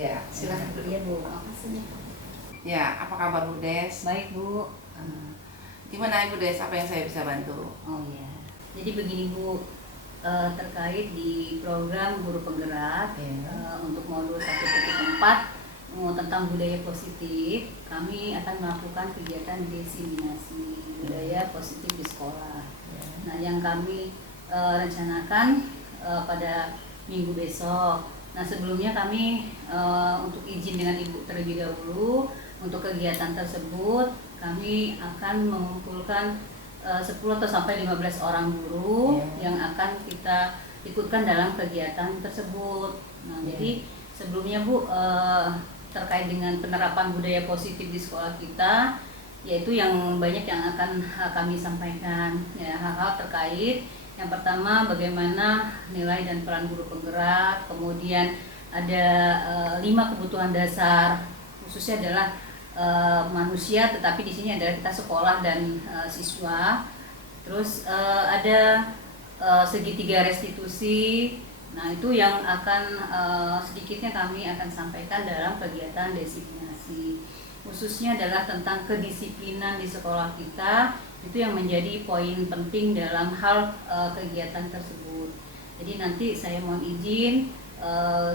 Ya, silakan Bu. Iya Bu, makasih. Ya, apa kabar Bu Des? Baik Bu. Gimana Ibu Des, apa yang saya bisa bantu? Oh ya, jadi begini Bu, terkait di program Guru Penggerak untuk modul 1.4 tentang budaya positif, kami akan melakukan kegiatan diseminasi budaya positif di sekolah. Nah, yang kami rencanakan pada minggu besok. Nah, sebelumnya kami untuk izin dengan Ibu terlebih dahulu untuk kegiatan tersebut kami akan mengumpulkan 10 atau sampai 15 orang guru yang akan kita ikutkan dalam kegiatan tersebut. Nah, jadi sebelumnya Bu, terkait dengan penerapan budaya positif di sekolah kita, yaitu yang banyak yang akan kami sampaikan, ya, hal-hal terkait yang pertama bagaimana nilai dan peran guru penggerak, kemudian ada 5 kebutuhan dasar, khususnya adalah manusia, tetapi di sini adalah kita sekolah dan siswa. Terus ada segitiga restitusi. Nah, itu yang akan sedikitnya kami akan sampaikan dalam kegiatan diseminasi. Khususnya adalah tentang kedisiplinan di sekolah kita, itu yang menjadi poin penting dalam hal kegiatan tersebut. Jadi nanti saya mohon izin,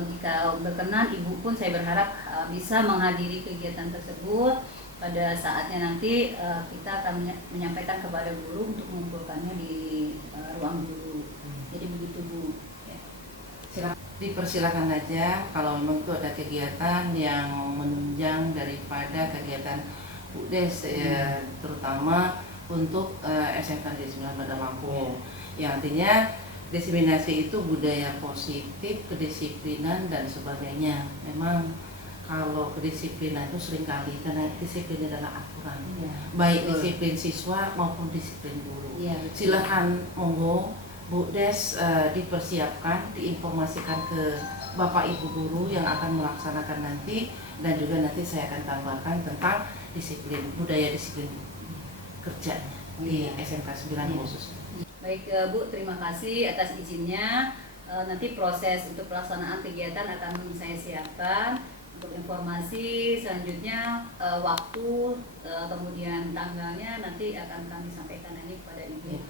jika berkenan Ibu pun saya berharap bisa menghadiri kegiatan tersebut. Pada saatnya nanti kita akan menyampaikan kepada guru untuk mengumpulkannya di ruang guru. Jadi begitu Bu. Dipersilakan aja kalau memang itu ada kegiatan yang menunjang daripada kegiatan Bu Des, terutama untuk SMK Negeri 9 Bandar Lampung, yang artinya diseminasi itu budaya positif, kedisiplinan dan sebagainya. Memang kalau kedisiplinan itu seringkali karena disiplin adalah aturan, baik disiplin siswa maupun disiplin guru. Silakan monggo Bu Des, dipersiapkan, diinformasikan ke Bapak Ibu guru yang akan melaksanakan nanti, dan juga nanti saya akan tambahkan tentang disiplin, budaya disiplin kerjanya di SMK 9 khususnya. Baik Bu, terima kasih atas izinnya. Nanti proses untuk pelaksanaan kegiatan akan saya siapkan. Untuk informasi selanjutnya, waktu, kemudian tanggalnya nanti akan kami sampaikan ini kepada Ibu.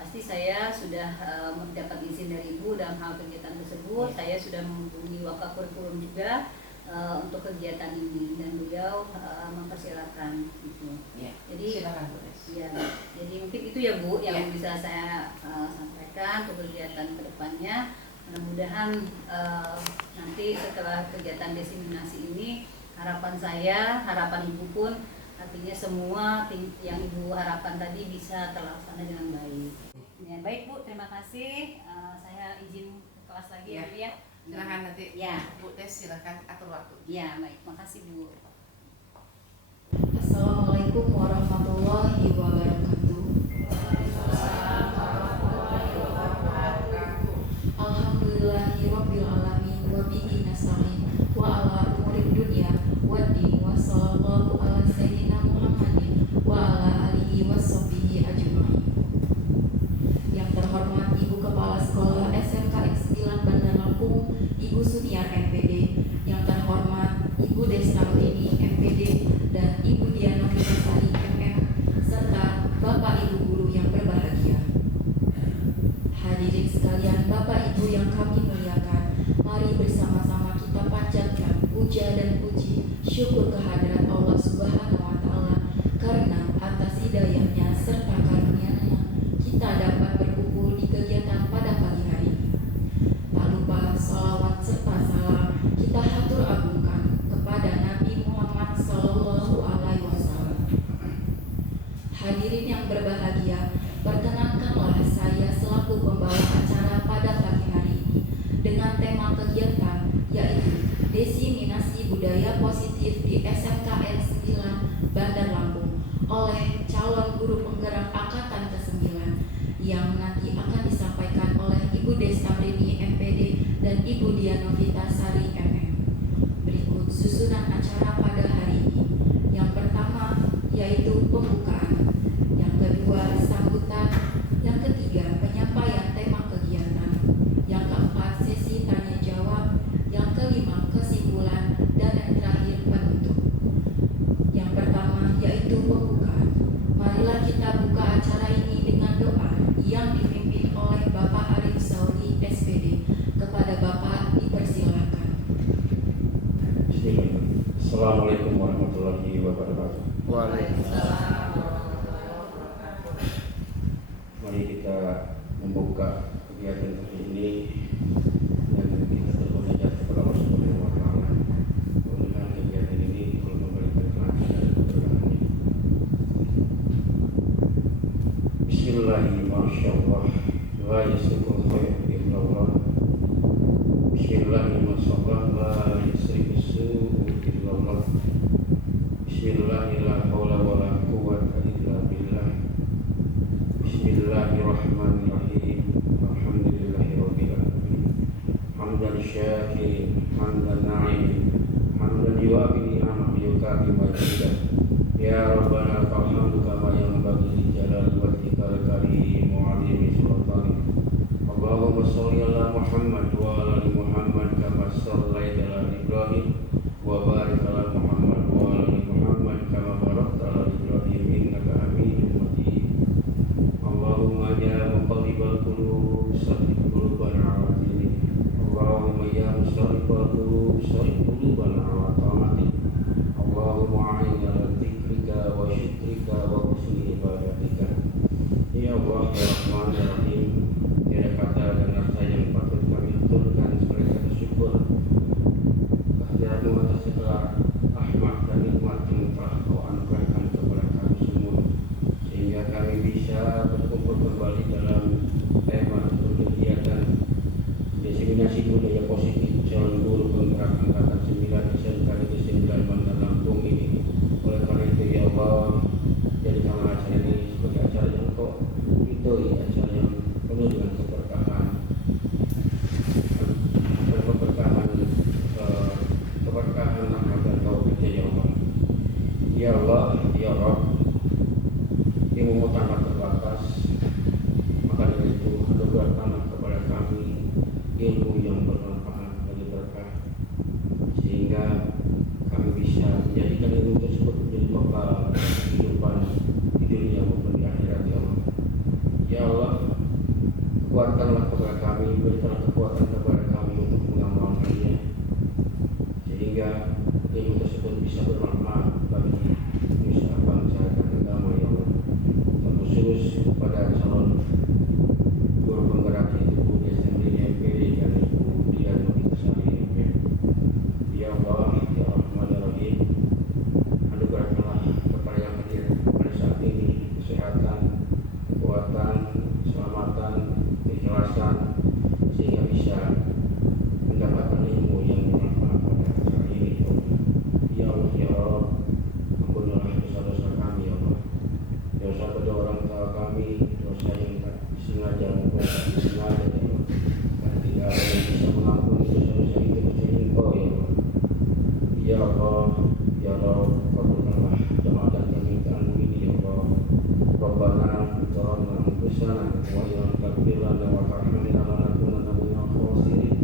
Pasti saya sudah mendapat izin dari Ibu dalam hal kegiatan tersebut. Saya sudah menghubungi Wakakurikulum juga untuk kegiatan ini, dan beliau mempersilahkan itu. Jadi silakan Bu Des. Jadi mungkin itu ya Bu yang bisa saya sampaikan untuk kegiatan kedepannya. Mudah-mudahan nanti setelah kegiatan diseminasi ini, harapan saya, harapan Ibu pun, artinya semua yang Ibu harapkan tadi bisa terlaksana dengan baik. Ya, baik Bu, terima kasih. Saya izin ke kelas lagi ya Bu ya. Silakan nanti Bu Des, silakan atur waktu. Ya, baik, makasih Bu. Assalamualaikum warahmatullahi wabarakatuh. Alhamdulillahirabbil alamin wa bihi nasta'in wa ala umuri dunya waddin wa sallallahu ala sayyidina Muhammadin wa ala alihi washabbihi ajmain. Yang terhormat Ibu Kepala Sekolah SMK Negeri 9 Bandar Lampung, Ibu Suniar MPD, yang terhormat Ibu Destamrini MPD dan Ibu Diana Fitasari MM, serta Bapak Ibu guru yang berbahagia. Hadirin sekalian, Bapak Ibu yang kami muliakan, mari bersama-sama kita panjatkan puja dan puji syukur kehadirat Allah Subhanahu wa Ta'ala, karena atas hidayahnya serta karunia-Nya kita dapat berkumpul di kegiatan pada pagi hari ini. Tak lupa salawat serta salam kita hatur agungkan kepada Nabi Muhammad Sallallahu Alaihi Wasallam. Hadirin yang berbahagia, perkenankanlah saya selaku pembawa acara pada pagi hari ini dengan tema kegiatan yaitu diseminasi budaya positif di SMKN 9 Bandar Lampung oleh calon guru penggerak angkatan ke-9 yang nanti akan disampaikan oleh Ibu Destamrini MPD dan Ibu Diana Fitasari MM. Berikut susunan acara pada hari ini. Yang pertama yaitu pembukaan, yang kedua sambutan, yang ketiga penyampaian tema kegiatan, yang keempat sesi tanya jawab, yang kelima kesimpulan, Assalamualaikum warahmatullahi wabarakatuh. Waalaikumsalam. Mari kita membuka kegiatan hari ini dan kita bermunajat kepada Allah Subhanahu wa taala. Mudah-mudahan kegiatan ini Allah memberikan kelancaran dan keberkahan. Bismillahirrahmanirrahim. La yasriqul khair illallah. Bismillahirrahmanirrahim. La yasriqus su'u illallah. Bismillahirrahmanirrahim. La haula wala quwwata illa billah. Bismillahirrahmanirrahim. Alhamdulillahirabbil alamin. Hamdan syakirin, hamdan na'imin, hamdan yuwafi ni'amah yukafi majidah. Ya Rabbana falhamdu kama yanbaghi li jalali wajhikal karim wa 'azimi sultanik. Allahumma shalli ala Muhammad wa ala ali Muhammad kama shallaita ala Ibrahim wa barik ala Muhammad wa ala ali Muhammad kama barakta ala Ibrahim innaka Hamidum Majid. Allahumma ya muqallibal qulub sabbit qulubana ala dinik. Allahumma ya musarrifal qulub sarrif qulubana ala ta'atik. Allahumma a'inna ala dzikrika wa syukrika wa husni ibadatika. Ya Allah ya Rahman ya Rahim. Tiada kata dan rasa yang patut kami tuturkan sebagai kata syukur kehadiratmu atas segala rahmat dan nikmat yang telah kau anugerahkan kepada kami semua, sehingga kami bisa berkumpul kembali dalam tema atau kegiatan diseminasi budaya positif calon guru penggerak angkatan 9 SMK Negeri 9 Bandar Lampung ini. Oleh karena itu ya Allah, jadikanlah acara ini sebagai acara yang kau ridhoi, acara yang penuh dengan keberkahan amal dan taufiknya ya Allah. Ya Allah, ya Rabb, ilmu tanah terbatas, maka dari itu anugerahkanlah kepada kami ilmu yang bermanfaat dan berkah, sehingga kami bisa menjadikan ilmu tersebut menjadi bekal kehidupan di dunia maupun di akhirat ya Allah. Ya Allah, kuatkanlah kepada kami, berikanlah kekuatan kepada kami untuk mengamalkannya, sehingga ilmu tersebut bisa bermanfaat bagi nusa bangsa dan agama ya Allah. Terkhusus pada calon guru penggerak itu Bu Desmond MPD dan Ibu Dian Novitasari MPD. Ya Allah, ya Rahman ya Rahim, anugerahkanlah kepada yang hadir pada saat ini kesehatan, kekuatan, keselamatan, keikhlasan, sehingga bisa mendapatkan ilmu yang bermanfaat pada acara ini. Ya Allah, ya Allah, ampunilah dosa-dosa kami ya Allah. Dosa kedua orang tua kami, dosa yang tak disengaja maupun tak disengaja ya Allah. Dan tidak ada yang bisa mengampuni dosa-dosa itu kecuali Engkau ya Allah. Ya Allah, ya Allah, kabulkanlah doa dan permintaanmu ini ya Allah. Rabbana zalamna anfusana wa illam taghfir lana wa tarhamna lanakunanna minal khasirin.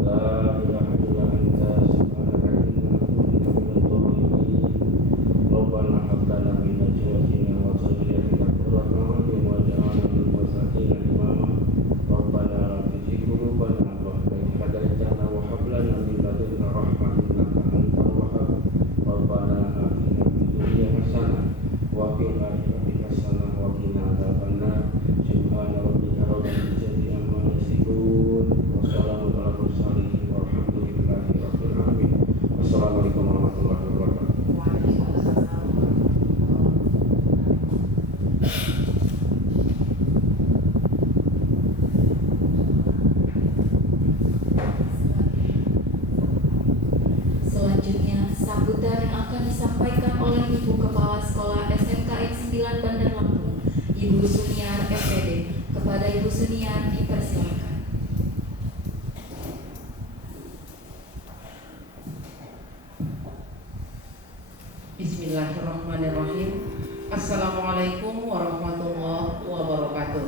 La ilaha illa anta subhanaka inna kunna minadh dhalimin. Rabbana hab lana min azwajina wa dhurriyyatina qurrata a'yun waj'alna lil muttaqina imama. Rabbana la tuzigh qulubana ba'da idh hadaytana wa hab lana min ladunka rahmatan innaka antal wahhab. Rabbana atina fid dunya hasanah wa fil akhirati hasanah wa qina adzabannar. Subhana rabbika rabbil izzati amma yasifun wa salamun alal mursalin walhamdulillahi rabbil alamin. Wassalamualaikum warahmatullahi wabarakatuh. Selanjutnya, sambutan yang akan disampaikan oleh Ibu Kepala Sekolah SMKN 9 Bandar Lampung, Ibu Suniar FPD. Kepada Ibu Suniar dipersilakan. Bismillahirrahmanirrahim. Assalamualaikum warahmatullahi wabarakatuh.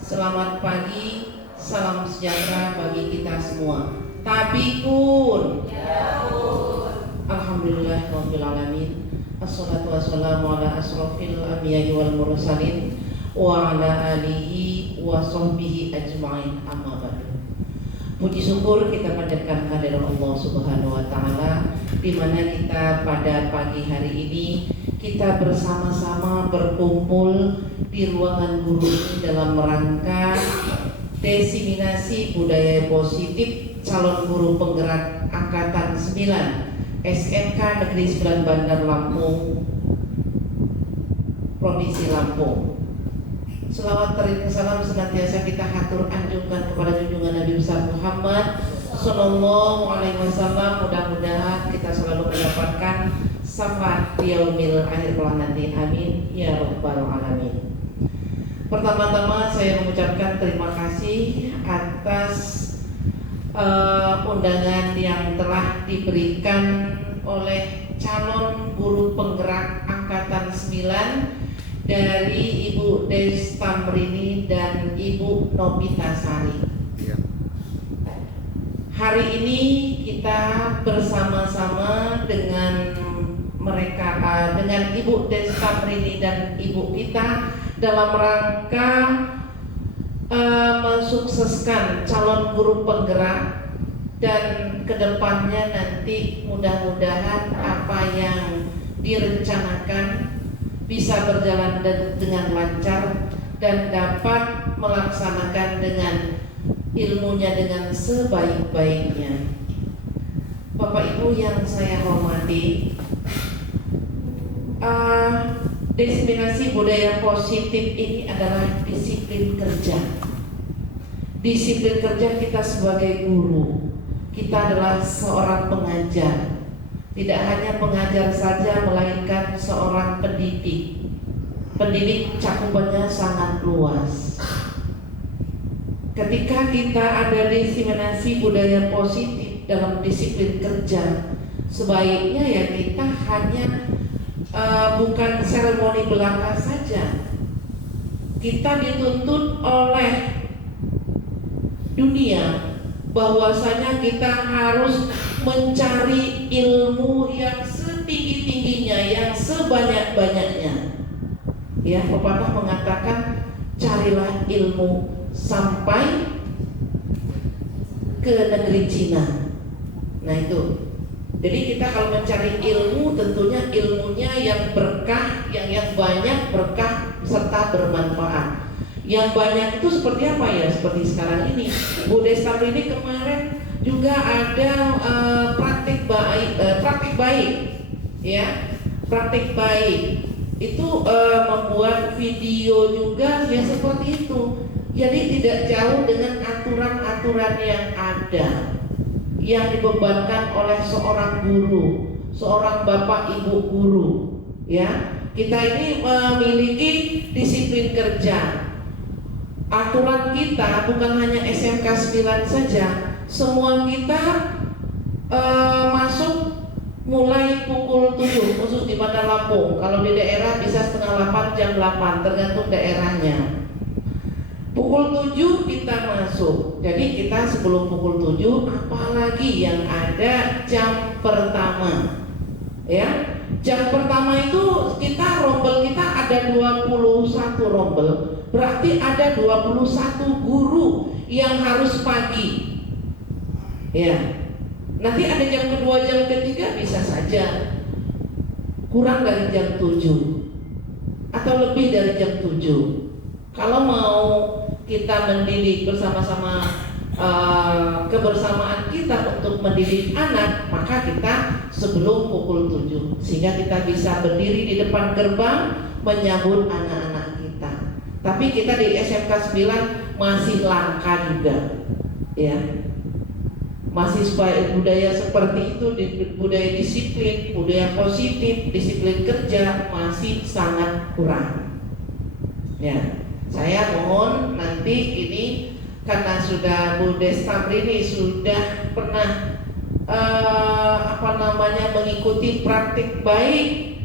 Selamat pagi, salam sejahtera bagi kita semua. Tabikun. Alhamdulillahirabbil alamin. Assalatu wassalamu ala asrofil anbiya'i wal mursalin wa ala alihi wa sahbihi ajma'in, amma ba'du. Puji syukur kita panjatkan kehadirat Allah Subhanahu wa taala, di mana kita pada pagi hari ini kita bersama-sama berkumpul di ruangan guru ini dalam rangka diseminasi budaya positif calon guru penggerak angkatan 9 SMK Negeri 9 Bandar Lampung, Provinsi Lampung. Selawat teriring salam senantiasa kita hatur anjungkan kepada junjungan Nabi besar Muhammad Sallallahu Alaihi Wasallam. Mudah-mudahan kita selalu mendapatkan syafaat di yaumil akhir kelak nanti. Amin ya rabbal alamin. Pertama-tama saya mengucapkan terima kasih atas undangan yang telah diberikan oleh calon guru penggerak angkatan 9 dari Ibu Des Tamrini dan Ibu Nobita Sari. Hari ini kita bersama-sama dengan mereka, dengan Ibu Des Tamrini dan Ibu kita dalam rangka mensukseskan calon guru penggerak, dan kedepannya nanti mudah-mudahan apa yang direncanakan bisa berjalan dengan lancar dan dapat melaksanakan dengan ilmunya dengan sebaik-baiknya. Bapak Ibu yang saya hormati, diseminasi budaya positif ini adalah disiplin kerja. Disiplin kerja kita sebagai guru, kita adalah seorang pengajar. Tidak hanya pengajar saja, melainkan seorang pendidik. Pendidik cakupannya sangat luas. Ketika kita ada diseminasi budaya positif dalam disiplin kerja, sebaiknya ya kita hanya bukan seremoni belaka saja. Kita dituntut oleh dunia bahwasanya kita harus mencari ilmu yang setinggi-tingginya, yang sebanyak-banyaknya. Ya, pepatah mengatakan carilah ilmu sampai ke negeri Cina. Nah itu. Jadi kita kalau mencari ilmu, tentunya ilmunya yang berkah, yang banyak berkah serta bermanfaat. Yang banyak itu seperti apa ya? Seperti sekarang ini, Bu Desta ini kemarin juga ada praktik baik, ya, praktik baik itu membuat video juga ya seperti itu. Jadi tidak jauh dengan aturan-aturan yang ada, yang dibebankan oleh seorang guru, seorang bapak ibu guru, ya. Kita ini memiliki disiplin kerja. Aturan kita bukan hanya SMK 9 saja, semua kita masuk mulai pukul 7, khusus di Bandar Lampung. Kalau di daerah bisa setengah 8, jam 8, tergantung daerahnya. Pukul 7 kita masuk. Jadi kita sebelum pukul 7, apalagi yang ada jam pertama, ya. Jam pertama itu kita rombel, kita ada 21 rombel, berarti ada 21 guru yang harus pagi, ya. Nanti ada jam kedua, jam ketiga bisa saja kurang dari jam 7 atau lebih dari jam 7. Kalau mau kita mendidik bersama-sama, kebersamaan kita untuk mendidik anak, maka kita sebelum pukul 7, sehingga kita bisa berdiri di depan gerbang menyambut anak-anak kita. Tapi kita di SMK 9 masih langka juga, ya. Masih supaya budaya seperti itu, budaya disiplin, budaya positif, disiplin kerja masih sangat kurang. Ya, saya mohon nanti ini karena sudah Bu Desta ini sudah pernah mengikuti praktik baik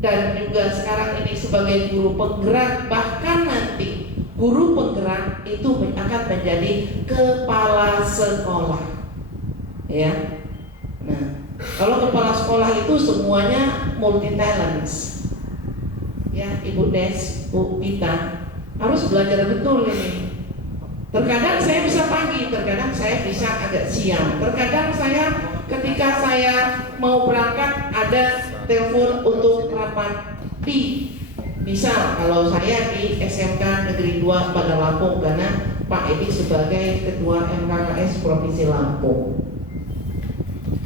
dan juga sekarang ini sebagai guru penggerak, bahkan nanti guru penggerak itu akan menjadi kepala sekolah, ya. Nah, kalau kepala sekolah itu semuanya multi talents, ya. Ibu Des, Bu Pita harus belajar betul ini Terkadang saya bisa pagi, terkadang saya bisa agak siang. Terkadang saya ketika saya mau berangkat ada telepon untuk rapat di, misal kalau saya di SMK Negeri 2 Bandar Lampung karena Pak Edi sebagai Ketua MKKS Provinsi Lampung,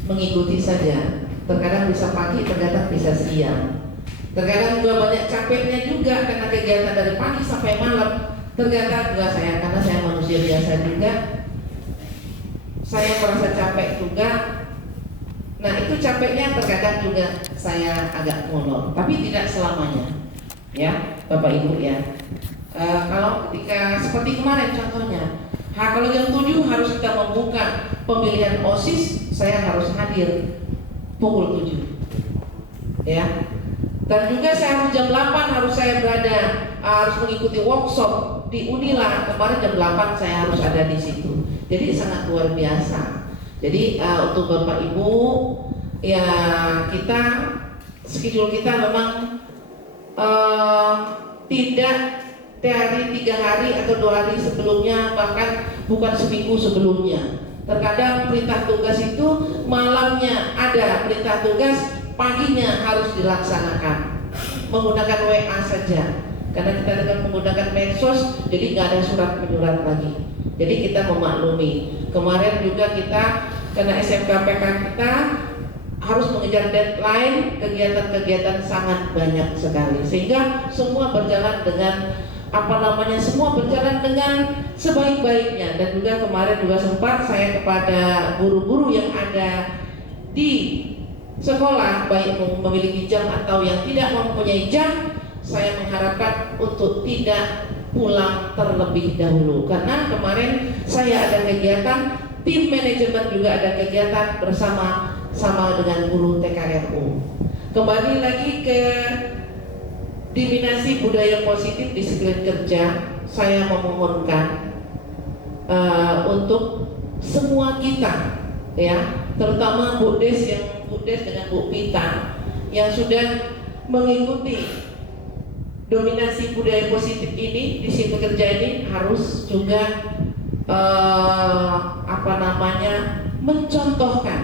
mengikuti saja. Terkadang bisa pagi, terkadang bisa siang. Terkadang juga banyak capeknya juga karena kegiatan dari pagi sampai malam. Terkadang juga saya, karena saya manusia biasa juga, saya merasa capek juga. Nah itu capeknya terkadang juga saya agak molor, tapi tidak selamanya, ya Bapak Ibu ya. Kalau ketika seperti kemarin contohnya, kalau jam 7 harus kita membuka pemilihan OSIS, saya harus hadir pukul 7, ya. Dan juga saya harus jam 8 harus saya berada, harus mengikuti workshop di Unila. Kemarin jam 8 saya harus ada di situ. Jadi sangat luar biasa. Jadi untuk Bapak Ibu ya, kita schedule kita memang tidak dari 3 hari atau 2 hari sebelumnya, bahkan bukan seminggu sebelumnya. Terkadang perintah tugas itu malamnya ada perintah tugas, paginya harus dilaksanakan menggunakan WA saja, karena kita dengan menggunakan medsos, jadi nggak ada surat menyurat lagi. Jadi kita memaklumi. Kemarin juga kita karena SMK PK kita harus mengejar deadline, kegiatan-kegiatan sangat banyak sekali, sehingga semua berjalan dengan semua berjalan dengan sebaik-baiknya. Dan juga kemarin juga sempat saya kepada guru-guru yang ada di sekolah, baik memiliki jam atau yang tidak mempunyai jam, saya mengharapkan untuk tidak pulang terlebih dahulu, karena kemarin saya ada kegiatan, tim manajemen juga ada kegiatan bersama dengan guru TKRU. Kembali lagi ke diminasi budaya positif di sekeliling kerja, saya memohonkan untuk semua kita, ya, terutama Bu Des dengan Bu Pita yang sudah mengikuti dominasi budaya positif ini di situ kerja ini, harus juga mencontohkan,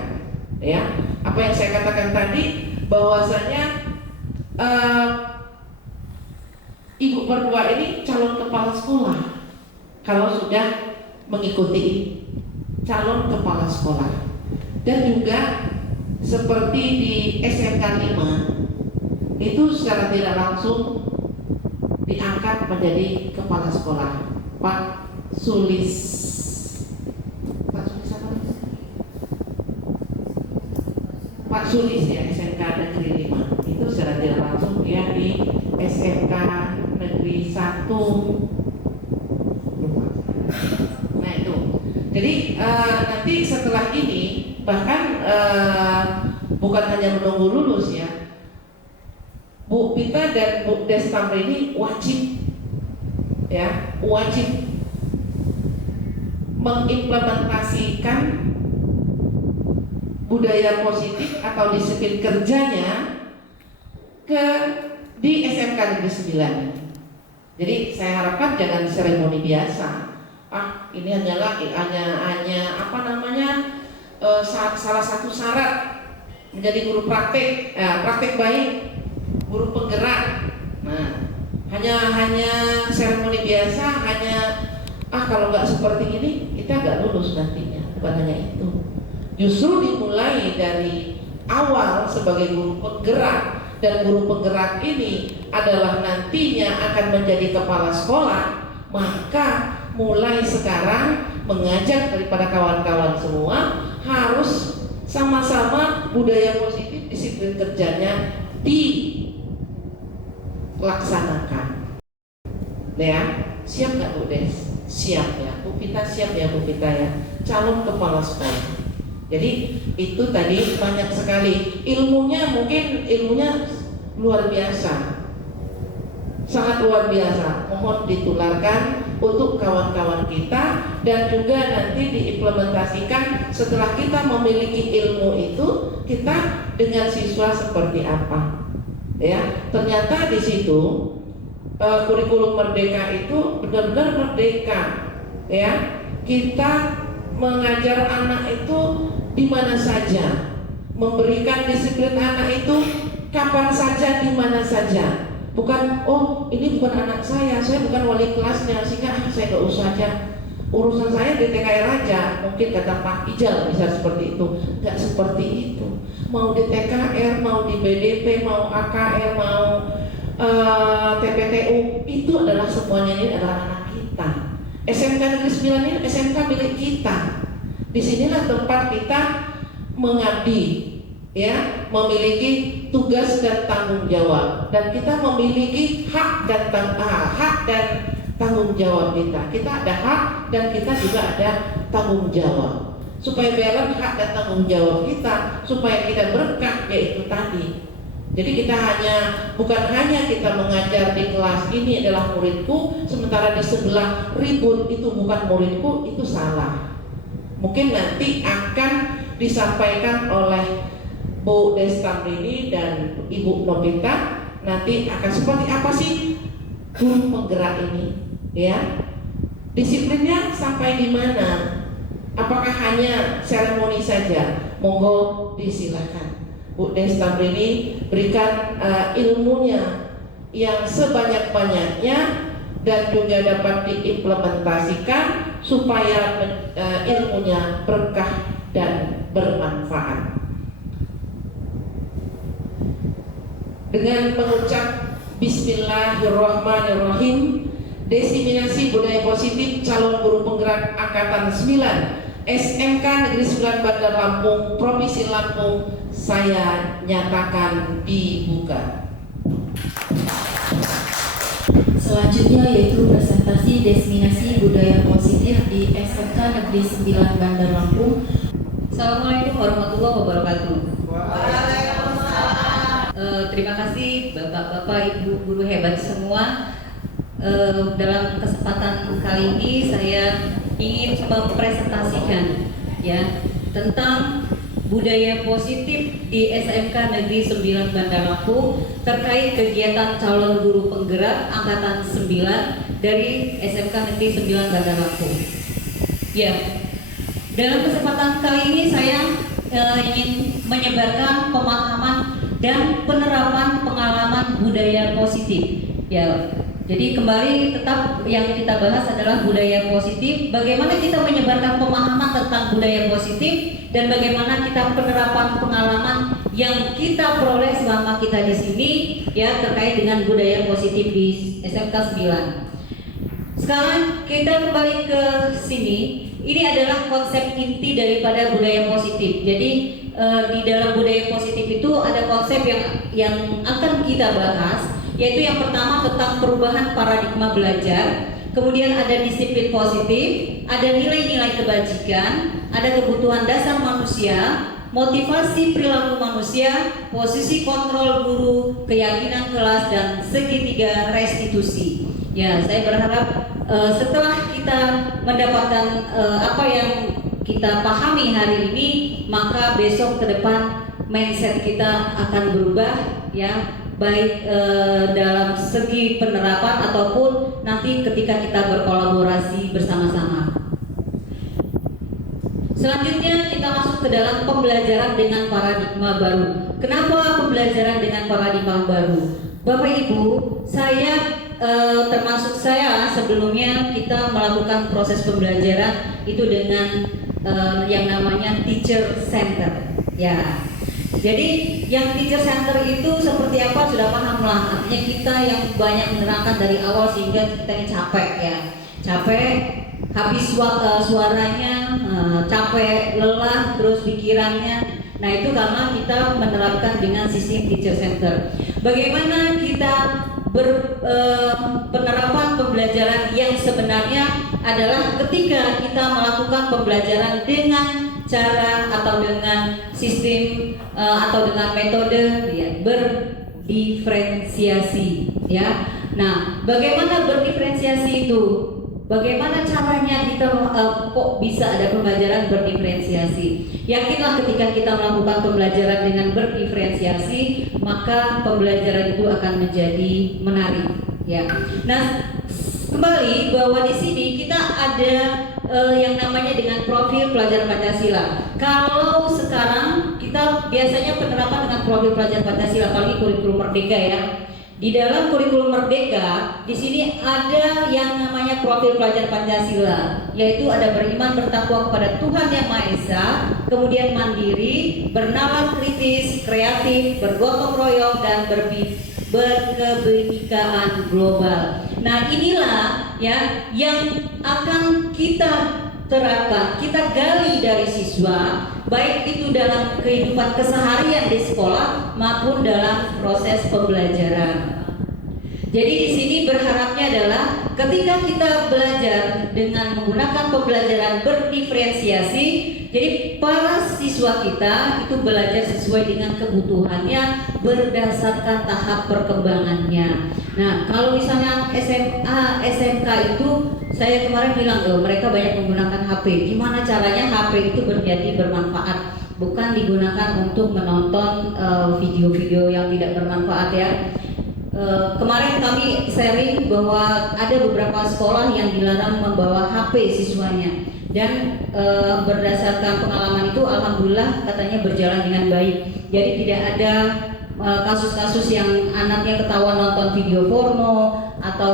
ya, apa yang saya katakan tadi, bahwasanya ibu berdua ini calon kepala sekolah. Kalau sudah mengikuti calon kepala sekolah, dan juga seperti di SMK 5 itu secara tidak langsung diangkat menjadi kepala sekolah Pak Sulis ya, SMK Negeri 5 itu secara tidak langsung dia di SMK Negeri 1 lupa. Nah itu, jadi nanti setelah ini bahkan bukan hanya menunggu lulus ya, Bu Pita dan Bu Des ini wajib mengimplementasikan budaya positif atau disiplin kerjanya di SMK Negeri 9. Jadi saya harapkan jangan seremoni biasa. Ini hanya salah satu syarat menjadi guru praktek, praktek baik, guru penggerak. Nah, hanya seremoni biasa, kalau nggak seperti ini kita nggak lulus nantinya. Bukan hanya itu, justru dimulai dari awal sebagai guru penggerak, dan guru penggerak ini adalah nantinya akan menjadi kepala sekolah. Maka mulai sekarang mengajak daripada kawan-kawan semua harus sama-sama budaya positif, disiplin kerjanya dilaksanakan. Ya, siap nggak Bu Des? Siap ya. Bu Pita siap ya, Bu Pita ya. Calon kepala sekolah. Jadi itu tadi banyak sekali ilmunya, mungkin ilmunya luar biasa, sangat luar biasa. Mohon ditularkan untuk kawan-kawan kita, dan juga nanti diimplementasikan setelah kita memiliki ilmu itu, kita dengan siswa seperti apa, ya. Ternyata di situ kurikulum merdeka itu benar-benar merdeka, ya. Kita mengajar anak itu di mana saja, memberikan disiplin anak itu kapan saja, di mana saja. Bukan, oh ini bukan anak saya bukan wali kelasnya, sehingga saya nggak usah aja, urusan saya di TKR aja. Mungkin kata Pak Ijal bisa seperti itu. Nggak seperti itu. Mau di TKR, mau di BDP, mau AKR, mau TPTU, itu adalah semuanya, ini adalah anak kita. SMK Negeri 9 ini SMK milik kita. Disinilah tempat kita mengabdi, ya, memiliki tugas dan tanggung jawab, dan kita memiliki hak dan tanggung jawab kita. Kita ada hak dan kita juga ada tanggung jawab. Supaya balance hak dan tanggung jawab kita, supaya kita berkah, yaitu tadi. Jadi kita bukan hanya kita mengajar di kelas, ini adalah muridku, sementara di sebelah ribut, itu bukan muridku, itu salah. Mungkin nanti akan disampaikan oleh Bu Destamrini dan Ibu Novita, nanti akan seperti apa sih guru penggerak ini, ya? Disiplinnya sampai di mana? Apakah hanya seremoni saja? Monggo disilahkan Bu Destamrini berikan ilmunya yang sebanyak-banyaknya dan juga dapat diimplementasikan supaya ilmunya berkah dan bermanfaat. Dengan mengucap Bismillahirrahmanirrahim, diseminasi budaya positif calon guru penggerak angkatan 9 SMK Negeri 9 Bandar Lampung, Provinsi Lampung, saya nyatakan dibuka. Selanjutnya yaitu presentasi diseminasi budaya positif di SMK Negeri 9 Bandar Lampung. Assalamualaikum warahmatullahi wabarakatuh. Terima kasih Bapak-bapak, Ibu guru hebat semua. Dalam kesempatan kali ini saya ingin mempresentasikan ya tentang budaya positif di SMK Negeri 9 Bandar Lampung terkait kegiatan calon guru penggerak angkatan 9 dari SMK Negeri 9 Bandar Lampung. Ya, dalam kesempatan kali ini saya ingin menyebarkan pemahaman dan penerapan pengalaman budaya positif. Ya, jadi kembali tetap yang kita bahas adalah budaya positif. Bagaimana kita menyebarkan pemahaman tentang budaya positif dan bagaimana kita penerapan pengalaman yang kita peroleh selama kita di sini ya terkait dengan budaya positif di SMK 9. Sekarang kita kembali ke sini. Ini adalah konsep inti daripada budaya positif. Jadi di dalam budaya positif itu ada konsep yang akan kita bahas, yaitu yang pertama tentang perubahan paradigma belajar, kemudian ada disiplin positif, ada nilai-nilai kebajikan, ada kebutuhan dasar manusia, motivasi perilaku manusia, posisi kontrol guru, keyakinan kelas, dan segitiga restitusi. Ya, saya berharap setelah kita mendapatkan apa yang kita pahami hari ini, maka besok ke depan mindset kita akan berubah ya, baik dalam segi penerapan ataupun nanti ketika kita berkolaborasi bersama-sama. Selanjutnya kita masuk ke dalam pembelajaran dengan paradigma baru. Kenapa pembelajaran dengan paradigma baru? Bapak Ibu, termasuk saya sebelumnya kita melakukan proses pembelajaran itu dengan yang namanya teacher center. Ya, jadi yang teacher center itu seperti apa sudah paham lah. Artinya kita yang banyak menerangkan dari awal sehingga kita ini capek ya, capek, habis suaranya, capek, lelah, terus pikirannya. Nah itu karena kita menerapkan dengan sistem teacher center. Bagaimana kita penerapan pembelajaran yang sebenarnya adalah ketika kita melakukan pembelajaran dengan cara atau dengan sistem atau dengan metode ya, berdiferensiasi ya. Nah, bagaimana berdiferensiasi itu? Bagaimana caranya kita kok bisa ada pembelajaran berdiferensiasi? Yakinlah ketika kita melakukan pembelajaran dengan berdiferensiasi, maka pembelajaran itu akan menjadi menarik. Ya. Nah, kembali bahwa di sini kita ada yang namanya dengan profil pelajar Pancasila. Kalau sekarang kita biasanya penerapan dengan profil pelajar Pancasila, apalagi kurikulum Merdeka ya. Di dalam kurikulum Merdeka, di sini ada yang namanya profil pelajar Pancasila, yaitu ada beriman bertakwa kepada Tuhan Yang Maha Esa, kemudian mandiri, bernalar kritis, kreatif, bergotong royong, dan berkebinekaan global. Nah, inilah ya yang akan kita terapkan, kita gali dari siswa, baik itu dalam kehidupan keseharian di sekolah maupun dalam proses pembelajaran. Jadi di sini berharapnya adalah ketika kita belajar dengan menggunakan pembelajaran berdiferensiasi, jadi para siswa kita itu belajar sesuai dengan kebutuhannya berdasarkan tahap perkembangannya. Nah, kalau misalnya SMA, SMK itu saya kemarin bilang mereka banyak menggunakan HP. Gimana caranya HP itu menjadi bermanfaat, bukan digunakan untuk menonton video-video yang tidak bermanfaat ya. Kemarin kami sharing bahwa ada beberapa sekolah yang dilarang membawa HP siswanya, dan berdasarkan pengalaman itu alhamdulillah katanya berjalan dengan baik. Jadi tidak ada kasus-kasus yang anaknya ketahuan nonton video porno atau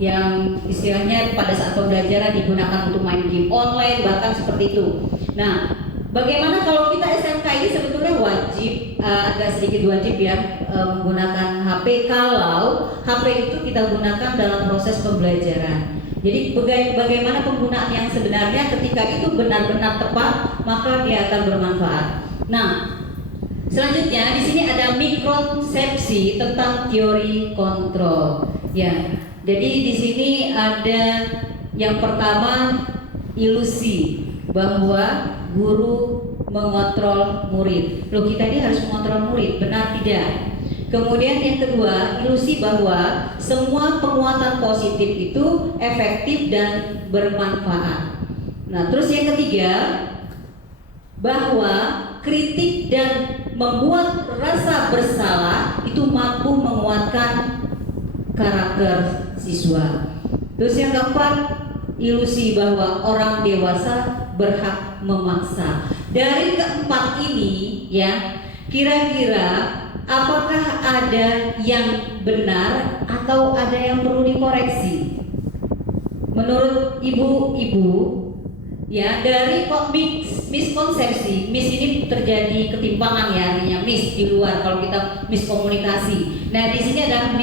yang istilahnya pada saat pembelajaran digunakan untuk main game online, bahkan seperti itu. Nah, bagaimana kalau kita SMK ini sebetulnya wajib, agak sedikit wajib ya, menggunakan HP kalau HP itu kita gunakan dalam proses pembelajaran. Jadi bagaimana penggunaan yang sebenarnya ketika itu benar-benar tepat, maka dia akan bermanfaat. Nah, selanjutnya di sini ada mikrokonsepsi tentang teori kontrol. Ya, jadi di sini ada yang pertama ilusi bahwa guru mengontrol murid. Loh, kita ini harus mengontrol murid, benar tidak? Kemudian yang kedua, ilusi bahwa semua penguatan positif itu efektif dan bermanfaat. Nah, terus yang ketiga, bahwa kritik dan membuat rasa bersalah itu mampu menguatkan karakter siswa. Terus yang keempat, ilusi bahwa orang dewasa berhak memaksa. Dari keempat ini ya, kira-kira apakah ada yang benar atau ada yang perlu dikoreksi? Menurut ibu-ibu ya, dari miskonsepsi, mis ini terjadi ketimpangan ya, artinya mis di luar kalau kita miskomunikasi. Nah, di sini ada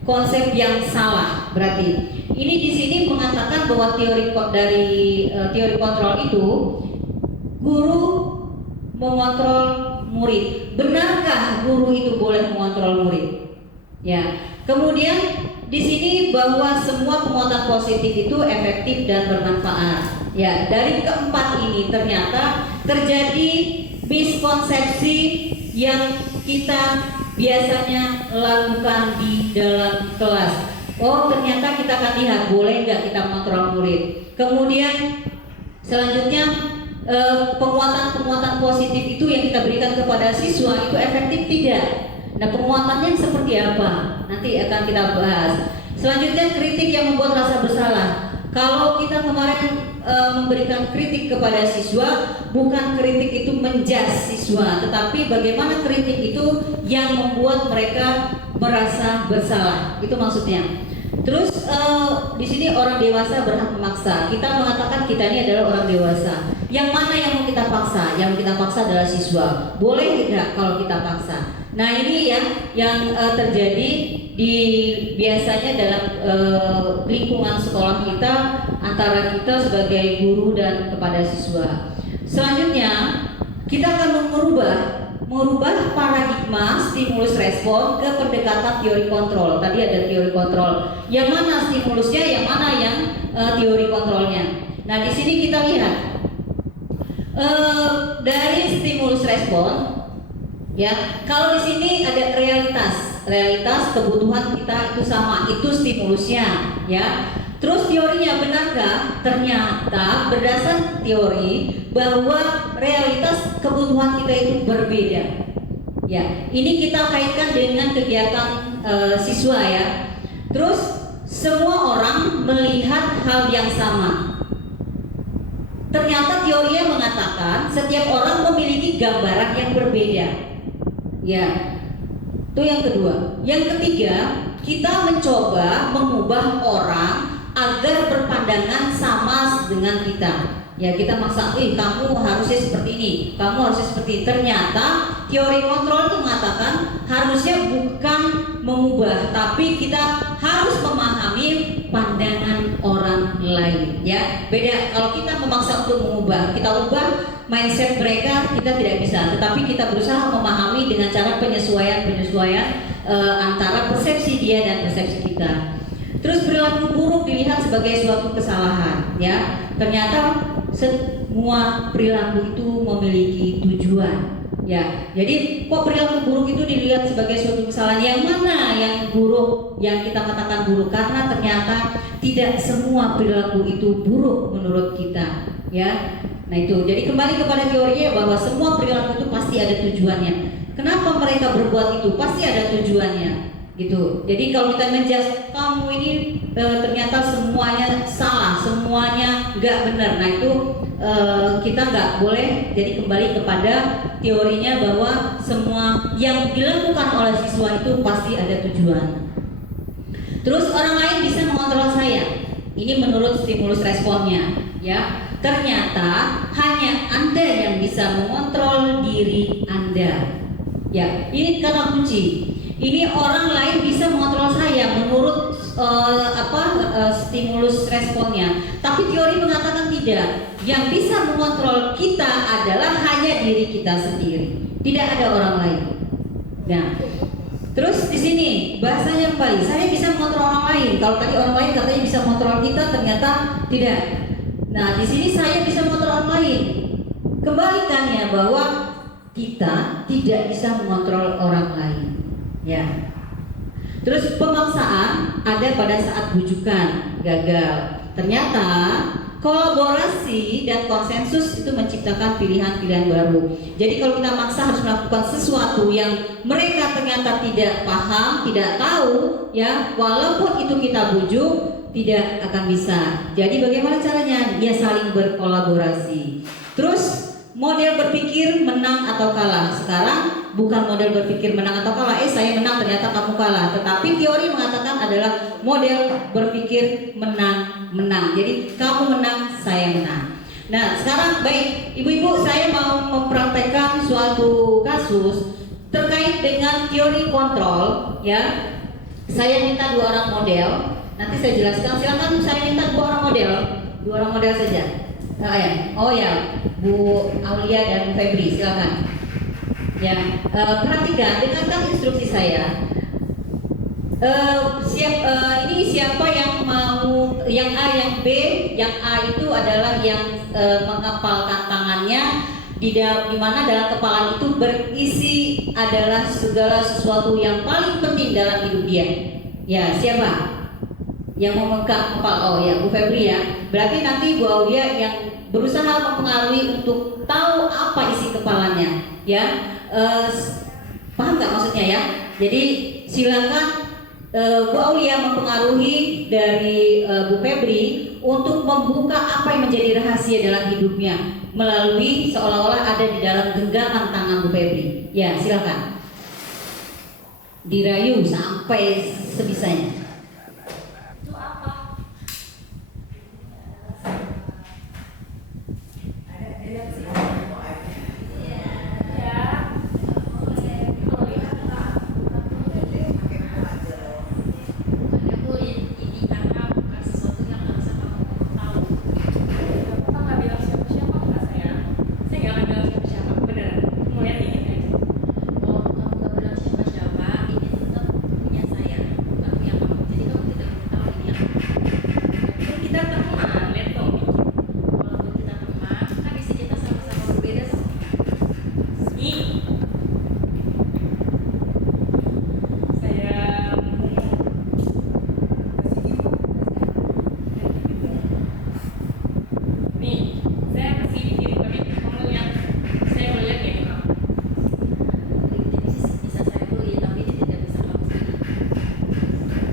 konsep yang salah. Berarti ini di sini mengatakan bahwa teori kontrol itu guru mengontrol murid. Benarkah guru itu boleh mengontrol murid? Ya. Kemudian di sini bahwa semua penguatan positif itu efektif dan bermanfaat. Ya, dari keempat ini ternyata terjadi miskonsepsi yang kita biasanya lakukan di dalam kelas. Oh, ternyata kita akan lihat boleh nggak kita mengontrol murid. Kemudian selanjutnya penguatan positif itu yang kita berikan kepada siswa itu efektif tidak? Nah, penguatannya seperti apa? Nanti akan kita bahas. Selanjutnya kritik yang membuat rasa bersalah. Kalau kita kemarin memberikan kritik kepada siswa, bukan kritik itu menjas siswa, tetapi bagaimana kritik itu yang membuat mereka merasa bersalah. Itu maksudnya. Terus di sini orang dewasa berhak memaksa. Kita mengatakan kita ini adalah orang dewasa. Yang mana yang mau kita paksa? Yang kita paksa adalah siswa. Boleh tidak kalau kita paksa? Nah, ini ya yang terjadi di biasanya dalam lingkungan sekolah kita, antara kita sebagai guru dan kepada siswa. Selanjutnya kita akan merubah paradigma stimulus respon ke pendekatan teori kontrol. Tadi ada teori kontrol. Yang mana stimulusnya, yang mana yang teori kontrolnya. Nah, di sini kita lihat dari stimulus respon. Ya, kalau di sini ada realitas kebutuhan kita itu sama, itu stimulusnya, ya. Terus teorinya benarkah? Ternyata berdasar teori bahwa realitas kebutuhan kita itu berbeda. Ya, ini kita kaitkan dengan kegiatan siswa ya. Terus semua orang melihat hal yang sama. Ternyata teorinya mengatakan setiap orang memiliki gambaran yang berbeda. Ya, itu yang kedua. Yang ketiga, kita mencoba mengubah orang agar berpandangan sama dengan kita. Ya, kita maksa, kamu harusnya seperti ini, kamu harusnya seperti ini. Ternyata teori kontrol itu mengatakan harusnya bukan mengubah, tapi kita harus memahami pandangan orang lain. Ya, beda kalau kita memaksa untuk mengubah, kita ubah mindset mereka, kita tidak bisa. Tetapi kita berusaha memahami dengan cara penyesuaian antara persepsi dia dan persepsi kita. Terus perilaku buruk dilihat sebagai suatu kesalahan, ya. Ternyata semua perilaku itu memiliki tujuan, ya. Jadi kok perilaku buruk itu dilihat sebagai suatu kesalahan? Yang mana yang buruk, yang kita katakan buruk? Karena ternyata tidak semua perilaku itu buruk menurut kita, ya. Nah itu, jadi kembali kepada teorinya bahwa semua perilaku itu pasti ada tujuannya. Kenapa mereka berbuat itu? Pasti ada tujuannya. Gitu. Jadi kalau kita menjudge kamu ini ternyata semuanya salah, semuanya nggak benar. Nah itu kita nggak boleh. Jadi kembali kepada teorinya bahwa semua yang dilakukan oleh siswa itu pasti ada tujuan. Terus orang lain bisa mengontrol saya. Ini menurut stimulus responnya, ya. Ternyata hanya Anda yang bisa mengontrol diri Anda. Ya, ini kata kunci. Ini orang lain bisa mengontrol saya menurut stimulus responnya. Tapi teori mengatakan tidak. Yang bisa mengontrol kita adalah hanya diri kita sendiri. Tidak ada orang lain. Nah, terus di sini bahasanya kembali. Saya bisa mengontrol orang lain. Kalau tadi orang lain katanya bisa mengontrol kita, ternyata tidak. Nah, di sini saya bisa mengontrol orang lain. Kembalikannya bahwa kita tidak bisa mengontrol orang lain. Ya. Terus pemaksaan ada pada saat bujukan gagal. Ternyata kolaborasi dan konsensus itu menciptakan pilihan-pilihan baru. Jadi kalau kita maksa harus melakukan sesuatu yang mereka ternyata tidak paham, tidak tahu, ya, walaupun itu kita bujuk, tidak akan bisa. Jadi bagaimana caranya? Ya saling berkolaborasi. Terus model berpikir menang atau kalah. Sekarang bukan model berpikir menang atau kalah. Saya menang ternyata kamu kalah. Tetapi teori mengatakan adalah model berpikir menang. Jadi kamu menang, saya menang. Nah, sekarang baik, ibu-ibu, saya mau mempraktekkan suatu kasus terkait dengan teori kontrol, ya. Saya minta 2 orang model. Nanti saya jelaskan. Silakan, saya minta 2 orang model. 2 orang model saja. Oh ya, Bu Aulia dan Febri, silakan. Ya, perhatikan, dengarkan instruksi saya. Ini siapa yang mau, yang A, yang B, yang A itu adalah yang mengepalkan tangannya, di mana dalam kepala itu berisi adalah segala sesuatu yang paling penting dalam hidup dia. Ya, siapa yang memegang kepala? Oh ya, Bu Febri ya. Berarti nanti Bu Aulia yang berusaha mempengaruhi untuk tahu apa isi kepalanya, ya. Paham nggak maksudnya ya? Jadi silakan Bu Aulia mempengaruhi dari Bu Febri untuk membuka apa yang menjadi rahasia dalam hidupnya melalui seolah-olah ada di dalam genggaman tangan Bu Febri. Ya, silakan. Dirayu sampai sebisanya.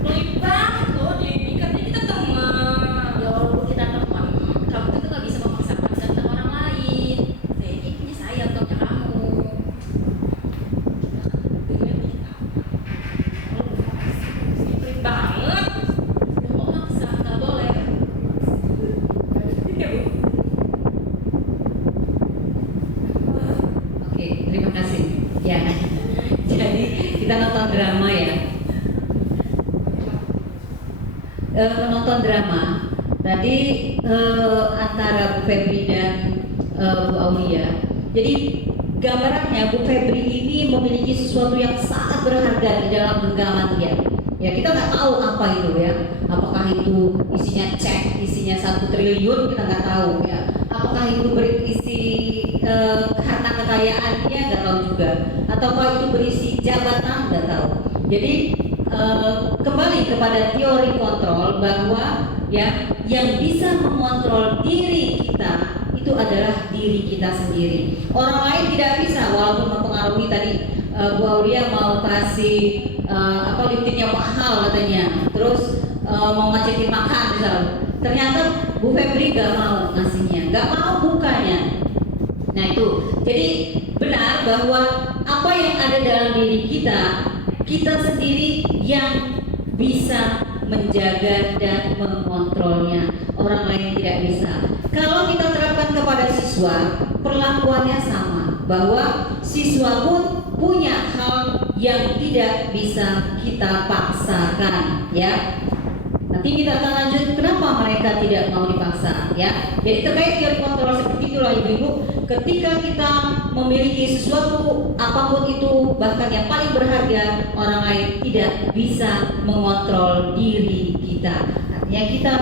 Pelit banget loh, jadi nikah terima kasih. Ya, jadi kita nonton drama ya. Menonton drama tadi antara Bu Febri dan Bu Aulia. Jadi gambarannya Bu Febri ini memiliki sesuatu yang sangat berharga di dalam genggaman dia. Ya, kita nggak tahu apa itu ya. Apakah itu isinya cek, isinya 1 triliun, kita nggak tahu ya. Apakah itu berisi harta kekayaan, dia nggak tahu juga. Ataukah itu berisi jabatan, nggak tahu. Jadi kembali kepada teori kontrol bahwa ya yang bisa mengontrol diri kita itu adalah diri kita sendiri. Orang lain tidak bisa, walaupun mempengaruhi tadi Bu Aulia mau kasih liptinnya mahal katanya, terus mau ngajakin makan misalnya. Ternyata Bu Febri gak mau ngasihnya, gak mau bukanya. Nah itu, jadi benar bahwa apa yang ada dalam diri kita, kita sendiri yang bisa menjaga dan mengontrolnya. Orang lain tidak bisa. Kalau kita terapkan kepada siswa, perlakuannya sama, bahwa siswa pun punya hal yang tidak bisa kita paksakan, ya. Nanti kita akan lanjut kenapa mereka tidak mau dipaksa, ya. Jadi terkait teori kontrol seperti itulah ibu-ibu, ketika kita memiliki sesuatu apapun itu, bahkan yang paling berharga, orang lain tidak bisa mengontrol diri kita. Artinya kita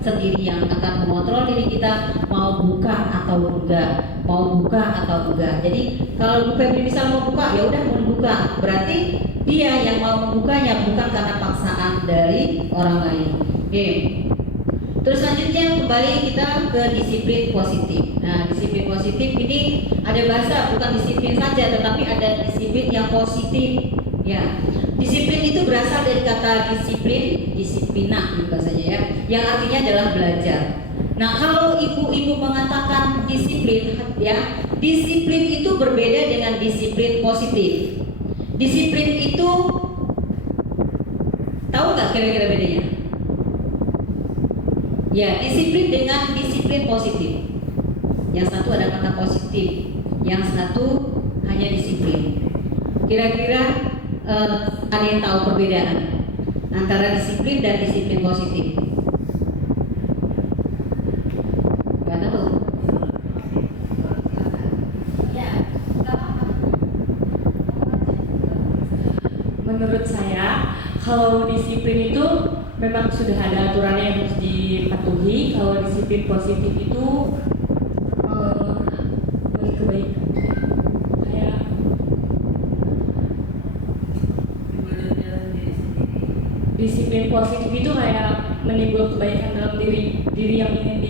sendiri yang akan mengontrol diri kita mau buka atau enggak, mau buka atau enggak. Jadi kalau Bu Febri bisa mau buka, ya udah mau dibuka. Berarti dia yang mau membukanya, bukan karena paksaan dari orang lain. Oke. Terus selanjutnya kembali kita ke disiplin positif. Nah, disiplin positif ini ada bahasa bukan disiplin saja, tetapi ada disiplin yang positif. Ya, disiplin itu berasal dari kata disiplin, disiplina bahasanya ya, yang artinya adalah belajar. Nah, kalau ibu-ibu mengatakan disiplin, ya, disiplin itu berbeda dengan disiplin positif. Disiplin itu tahu nggak kira-kira bedanya? Ya, disiplin dengan disiplin positif. Yang satu ada kata positif, yang satu hanya disiplin. Kira-kira ada yang tahu perbedaan antara disiplin dan disiplin positif? Gak tahu. Ya, nggak apa-apa. Menurut saya, kalau disiplin itu memang sudah ada aturannya yang harus dipatuhi. Kalau disiplin positif itu kebaikan. Kayak disiplin positif itu kayak menimbul kebaikan dalam diri yang ingin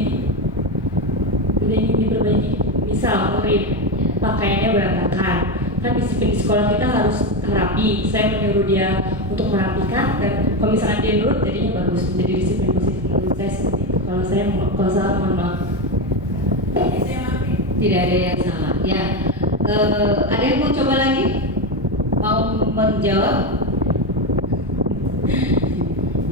diperbaiki. Misal murid pakaiannya berantakan, kan disiplin di sekolah kita harus rapi. Saya menyuruh dia untuk merapikan, dan kalau misalkan dia nurut jadinya bagus. Jadi disiplin positif menurut saya seperti itu. Kalau salah mohon maaf. Tidak ada yang salah. Ya, ada yang mau coba lagi? Mau menjawab?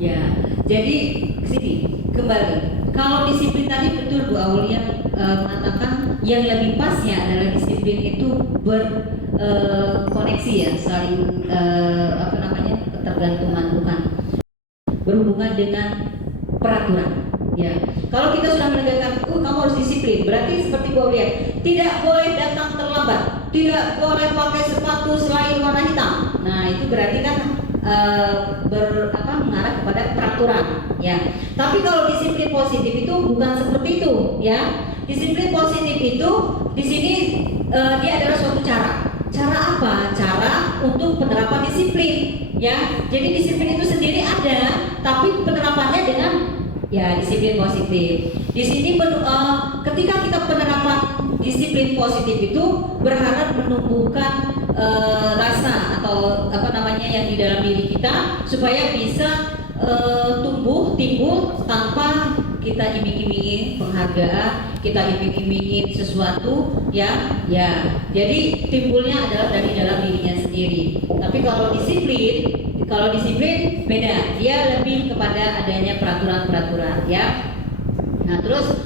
Ya, jadi sini kembali. Kalau disiplin tadi betul Bu Aulia mengatakan yang lebih pasnya adalah disiplin itu berkoneksi ya, saling ketergantungan, bukan berhubungan dengan peraturan. Ya, kalau kita sudah menegakkan, kamu harus disiplin, berarti seperti Bu Aulia, tidak boleh datang terlambat, tidak boleh pakai sepatu selain warna hitam. Nah, itu berarti kan mengarah kepada peraturan, ya. Tapi kalau disiplin positif itu bukan seperti itu, ya. Disiplin positif itu di sini dia adalah suatu cara. Cara apa? Cara untuk penerapan disiplin, ya. Jadi disiplin itu sendiri ada, tapi penerapannya dengan ya disiplin positif. Di sini ketika kita penerapan disiplin positif itu berharap menumbuhkan rasa atau yang di dalam diri kita supaya bisa timbul tanpa kita iming-imingin penghargaan, kita iming-imingin sesuatu, ya. Jadi timbulnya adalah dari dalam dirinya sendiri. Tapi kalau disiplin beda, dia lebih kepada adanya peraturan-peraturan, ya. Nah, terus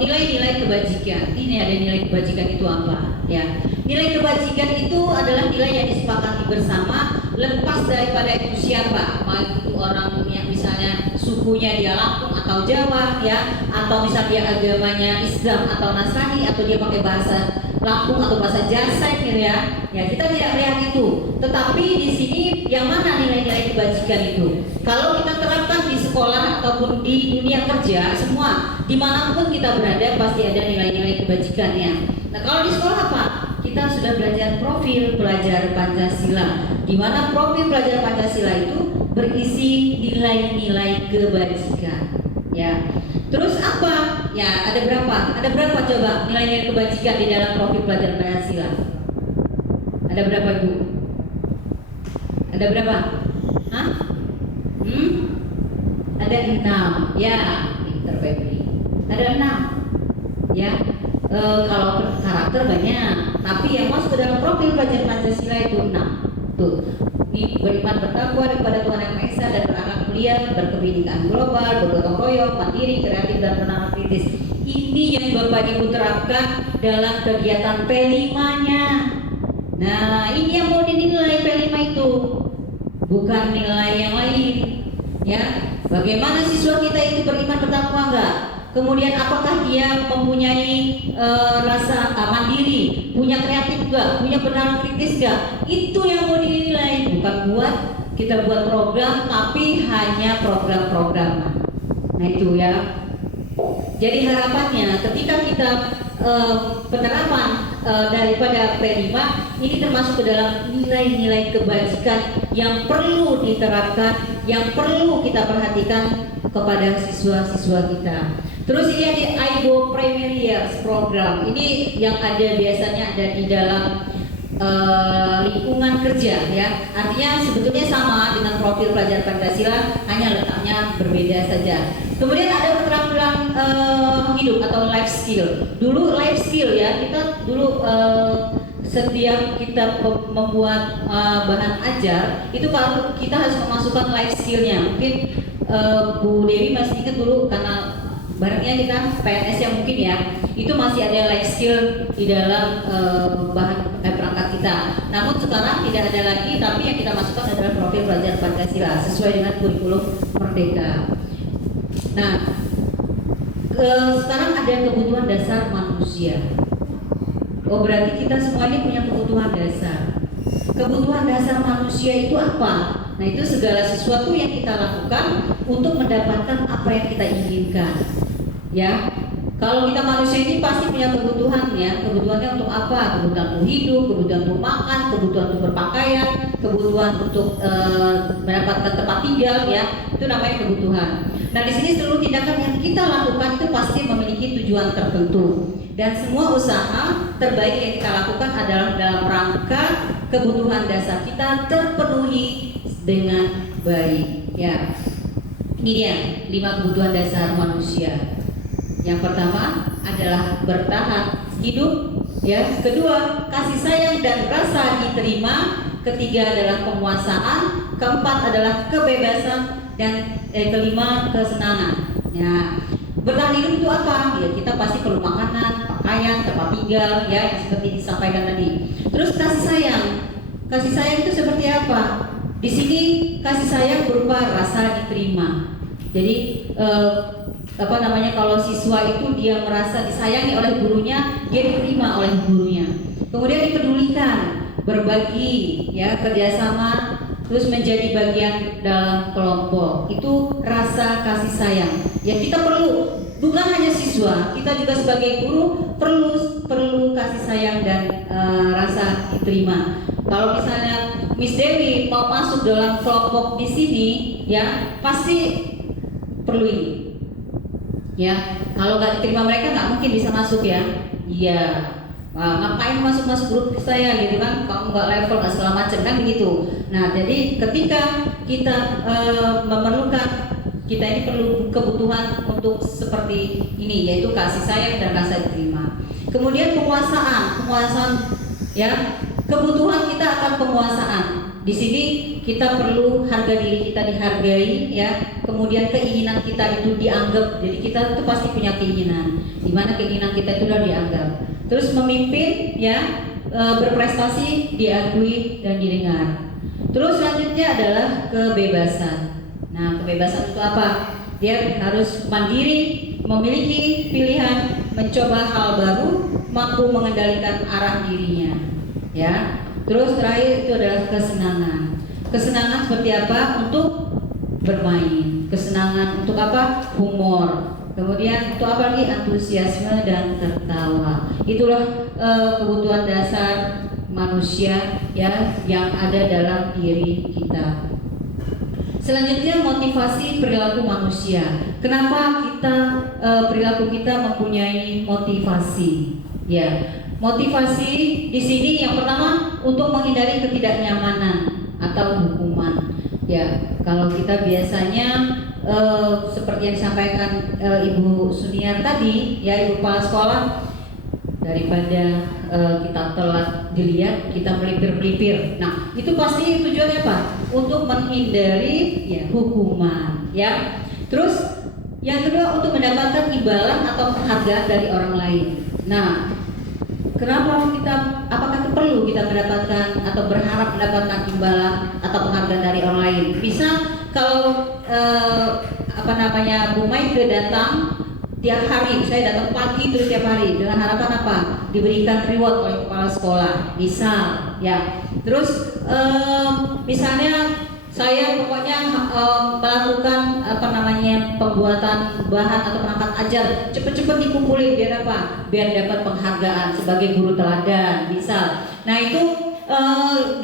nilai-nilai kebajikan. Ini ada nilai kebajikan itu apa? Ya, Nilai kebajikan itu adalah nilai yang disepakati bersama, lepas daripada itu siapa, baik itu orang yang misalnya sukunya dia Lampung atau Jawa ya, atau misalnya dia agamanya Islam atau Nasrani, atau dia pakai bahasa Lampung atau bahasa Jarsek gitu ya. Ya, kita tidak melihat itu. Tetapi di sini yang mana nilai-nilai kebajikan itu? Kalau kita terapkan di sekolah ataupun di dunia kerja, semua dimanapun kita berada pasti ada nilai-nilai kebajikannya. Nah, kalau di sekolah apa? Kita sudah belajar profil pelajar Pancasila, di mana profil pelajar Pancasila itu berisi nilai-nilai kebajikan. Ya, terus apa? Ya, ada berapa? Ada berapa coba nilai-nilai kebajikan di dalam profil pelajar Pancasila? Ada berapa, Ibu? Ada berapa? Hah? Ada 6. Ya, pinter Febri. Ada 6. Ya. Kalau karakter banyak, tapi yang masuk ke dalam profil pelajar Pancasila itu 6. Tuh. Ini beriman bertakwa kepada Tuhan Yang Maha Esa dan berakhlak mulia, berkebinekaan global, bergotong royong, mandiri, kreatif dan bernama kritis. Ini yang Bapak Ibu terapkan dalam kegiatan P5-nya. Nah, ini yang mau dinilai P5 itu, bukan nilai yang lain. Ya, bagaimana siswa kita itu beriman bertakwa enggak? Kemudian apakah dia mempunyai rasa mandiri, punya kreatif enggak, punya penerapan kritis enggak? Itu yang mau dinilai, bukan kita buat program tapi hanya program-program. Nah itu ya. Jadi harapannya ketika kita penerapan daripada P5 ini termasuk ke dalam nilai-nilai kebajikan yang perlu diterapkan, yang perlu kita perhatikan kepada siswa-siswa kita. Terus ini ada IBO Primary Years Program. Ini yang ada biasanya ada di dalam lingkungan kerja ya. Artinya sebetulnya sama dengan profil pelajar Pancasila, hanya letaknya berbeda saja. Kemudian ada keterampilan hidup atau life skill. Dulu life skill ya, kita dulu setiap kita membuat bahan ajar itu kalau kita harus memasukkan life skillnya. Mungkin Bu Dewi masih ingat dulu karena barangnya kita PNS yang mungkin ya, itu masih ada life skill di dalam bahan perangkat kita. Namun sekarang tidak ada lagi, tapi yang kita masukkan adalah profil pelajar Pancasila sesuai dengan kurikulum Merdeka. Nah, sekarang ada kebutuhan dasar manusia. Oh, berarti kita semua ini punya kebutuhan dasar. Kebutuhan dasar manusia itu apa? Nah, itu segala sesuatu yang kita lakukan untuk mendapatkan apa yang kita inginkan. Ya, kalau kita manusia ini pasti punya kebutuhan ya. Kebutuhannya untuk apa? Kebutuhan untuk hidup, kebutuhan untuk makan, kebutuhan untuk berpakaian, kebutuhan untuk mendapatkan tempat tinggal ya. Itu namanya kebutuhan. Nah, di sini seluruh tindakan yang kita lakukan itu pasti memiliki tujuan tertentu. Dan semua usaha terbaik yang kita lakukan adalah dalam rangka kebutuhan dasar kita terpenuhi dengan baik. Ya, ini dia 5 kebutuhan dasar manusia. Yang pertama adalah bertahan hidup, ya. Kedua, kasih sayang dan rasa diterima. Ketiga adalah penguasaan. Keempat adalah kebebasan dan kelima kesenangan. Ya, bertahan hidup itu apa? Ya, kita pasti perlu makanan, pakaian, tempat tinggal, ya, yang seperti disampaikan tadi. Terus kasih sayang. Kasih sayang itu seperti apa? Di sini kasih sayang berupa rasa diterima. Jadi kalau siswa itu dia merasa disayangi oleh gurunya, dia diterima oleh gurunya. Kemudian dipedulikan, berbagi, ya, kerjasama, terus menjadi bagian dalam kelompok. Itu rasa kasih sayang. Ya, kita perlu, bukan hanya siswa, kita juga sebagai guru perlu kasih sayang dan rasa diterima. Kalau misalnya Miss Dewi mau masuk dalam kelompok di sini, ya pasti perlu ini. Ya, kalau nggak diterima mereka nggak mungkin bisa masuk ya. Iya, ngapain masuk grup saya gitu kan? Kalau nggak level nggak segala macam kan begitu. Nah, jadi ketika kita memerlukan, kita ini perlu kebutuhan untuk seperti ini, yaitu kasih sayang dan rasa diterima. Kemudian penguasaan ya, kebutuhan kita akan penguasaan. Di sini kita perlu harga diri kita dihargai, ya. Kemudian keinginan kita itu dianggap. Jadi kita itu pasti punya keinginan. Di mana keinginan kita itu sudah dianggap. Terus memimpin, ya. berprestasi, diakui dan didengar. Terus selanjutnya adalah kebebasan. Nah, kebebasan itu apa? Dia harus mandiri, memiliki pilihan, mencoba hal baru, mampu mengendalikan arah dirinya. Ya. Terus terakhir itu adalah kesenangan. Kesenangan seperti apa? Untuk bermain. Kesenangan untuk apa? Humor. Kemudian untuk apa lagi? Antusiasme dan tertawa. Itulah kebutuhan dasar manusia ya yang ada dalam diri kita. Selanjutnya motivasi perilaku manusia. Kenapa kita perilaku kita mempunyai motivasi? Ya, motivasi di sini yang pertama untuk menghindari ketidaknyamanan atau hukuman. Ya, kalau kita biasanya seperti yang disampaikan Ibu Suniar tadi, ya Ibu Kepala Sekolah, daripada kita telat dilihat, kita melipir-melipir. Nah, itu pasti tujuannya apa? Untuk menghindari ya hukuman, ya. Terus yang kedua untuk mendapatkan imbalan atau penghargaan dari orang lain. Nah, kenapa apakah itu perlu kita mendapatkan atau berharap mendapatkan imbalan atau penghargaan dari orang lain? Bisa kalau Bu Maike datang tiap hari, saya datang pagi terus tiap hari dengan harapan apa? Diberikan reward oleh kepala sekolah, misal, ya. Terus misalnya saya pokoknya melakukan pembuatan bahan atau perangkat ajar cepet-cepet dikumpulin biar apa? Biar dapat penghargaan sebagai guru teladan, misal. Nah itu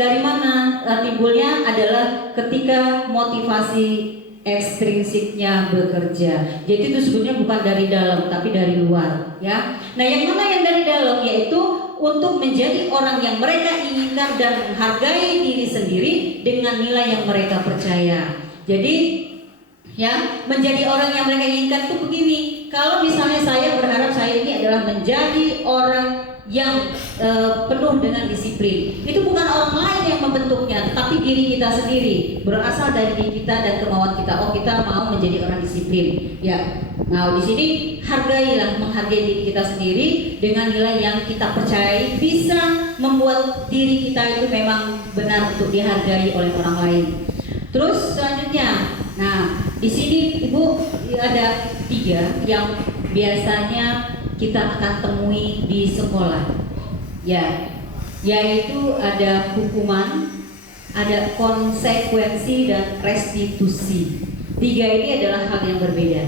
dari mana timbulnya adalah ketika motivasi ekstrinsiknya bekerja. Jadi itu sebenarnya bukan dari dalam tapi dari luar, ya. Nah, yang mana yang dari dalam yaitu untuk menjadi orang yang mereka inginkan dan menghargai diri sendiri dengan nilai yang mereka percaya. Jadi ya, menjadi orang yang mereka inginkan itu begini. Kalau misalnya saya berharap saya ini adalah menjadi orang yang penuh dengan disiplin, itu bukan orang lain yang membentuknya, tetapi diri kita sendiri, berasal dari diri kita dan kemauan kita. Oh, kita mau menjadi orang disiplin, ya. Nah, di sini menghargai diri kita sendiri dengan nilai yang kita percayai bisa membuat diri kita itu memang benar untuk dihargai oleh orang lain. Terus selanjutnya, nah di sini Ibu ada 3 yang biasanya kita akan temui di sekolah, ya, yaitu ada hukuman, ada konsekuensi dan restitusi. 3 ini adalah hal yang berbeda.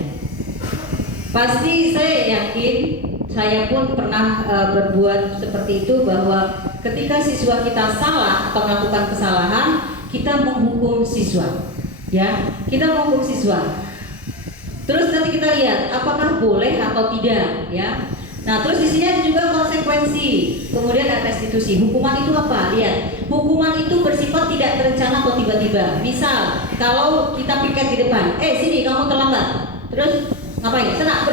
Pasti saya yakin, saya pun pernah berbuat seperti itu, bahwa ketika siswa kita salah atau melakukan kesalahan, kita menghukum siswa, ya, kita menghukum siswa. Terus nanti kita lihat apakah boleh atau tidak, ya. Nah, terus di sini ada juga konsekuensi, kemudian ada restitusi. Hukuman itu apa? Lihat, hukuman itu bersifat tidak terencana atau tiba-tiba. Misal, kalau kita piket di depan, sini kamu terlambat, terus ngapain? Sana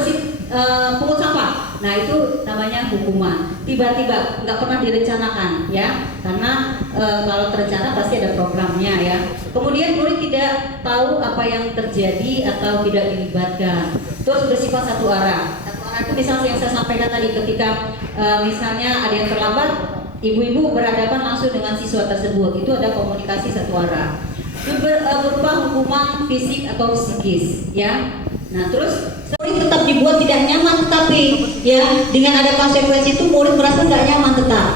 pungut sampah. Nah, itu namanya hukuman. Tiba-tiba, nggak pernah direncanakan, ya. Karena kalau terencana pasti ada programnya, ya. Kemudian murid tidak tahu apa yang terjadi atau tidak dilibatkan. Terus bersifat satu arah. Satu arah itu misalnya yang saya sampaikan tadi, ketika misalnya ada yang terlambat, ibu-ibu berhadapan langsung dengan siswa tersebut. Itu ada komunikasi satu arah. Itu berupa hukuman fisik atau psikis, ya. Nah, terus murid tetap dibuat tidak nyaman, tetapi ya dengan ada konsekuensi itu murid merasa nggak nyaman tetap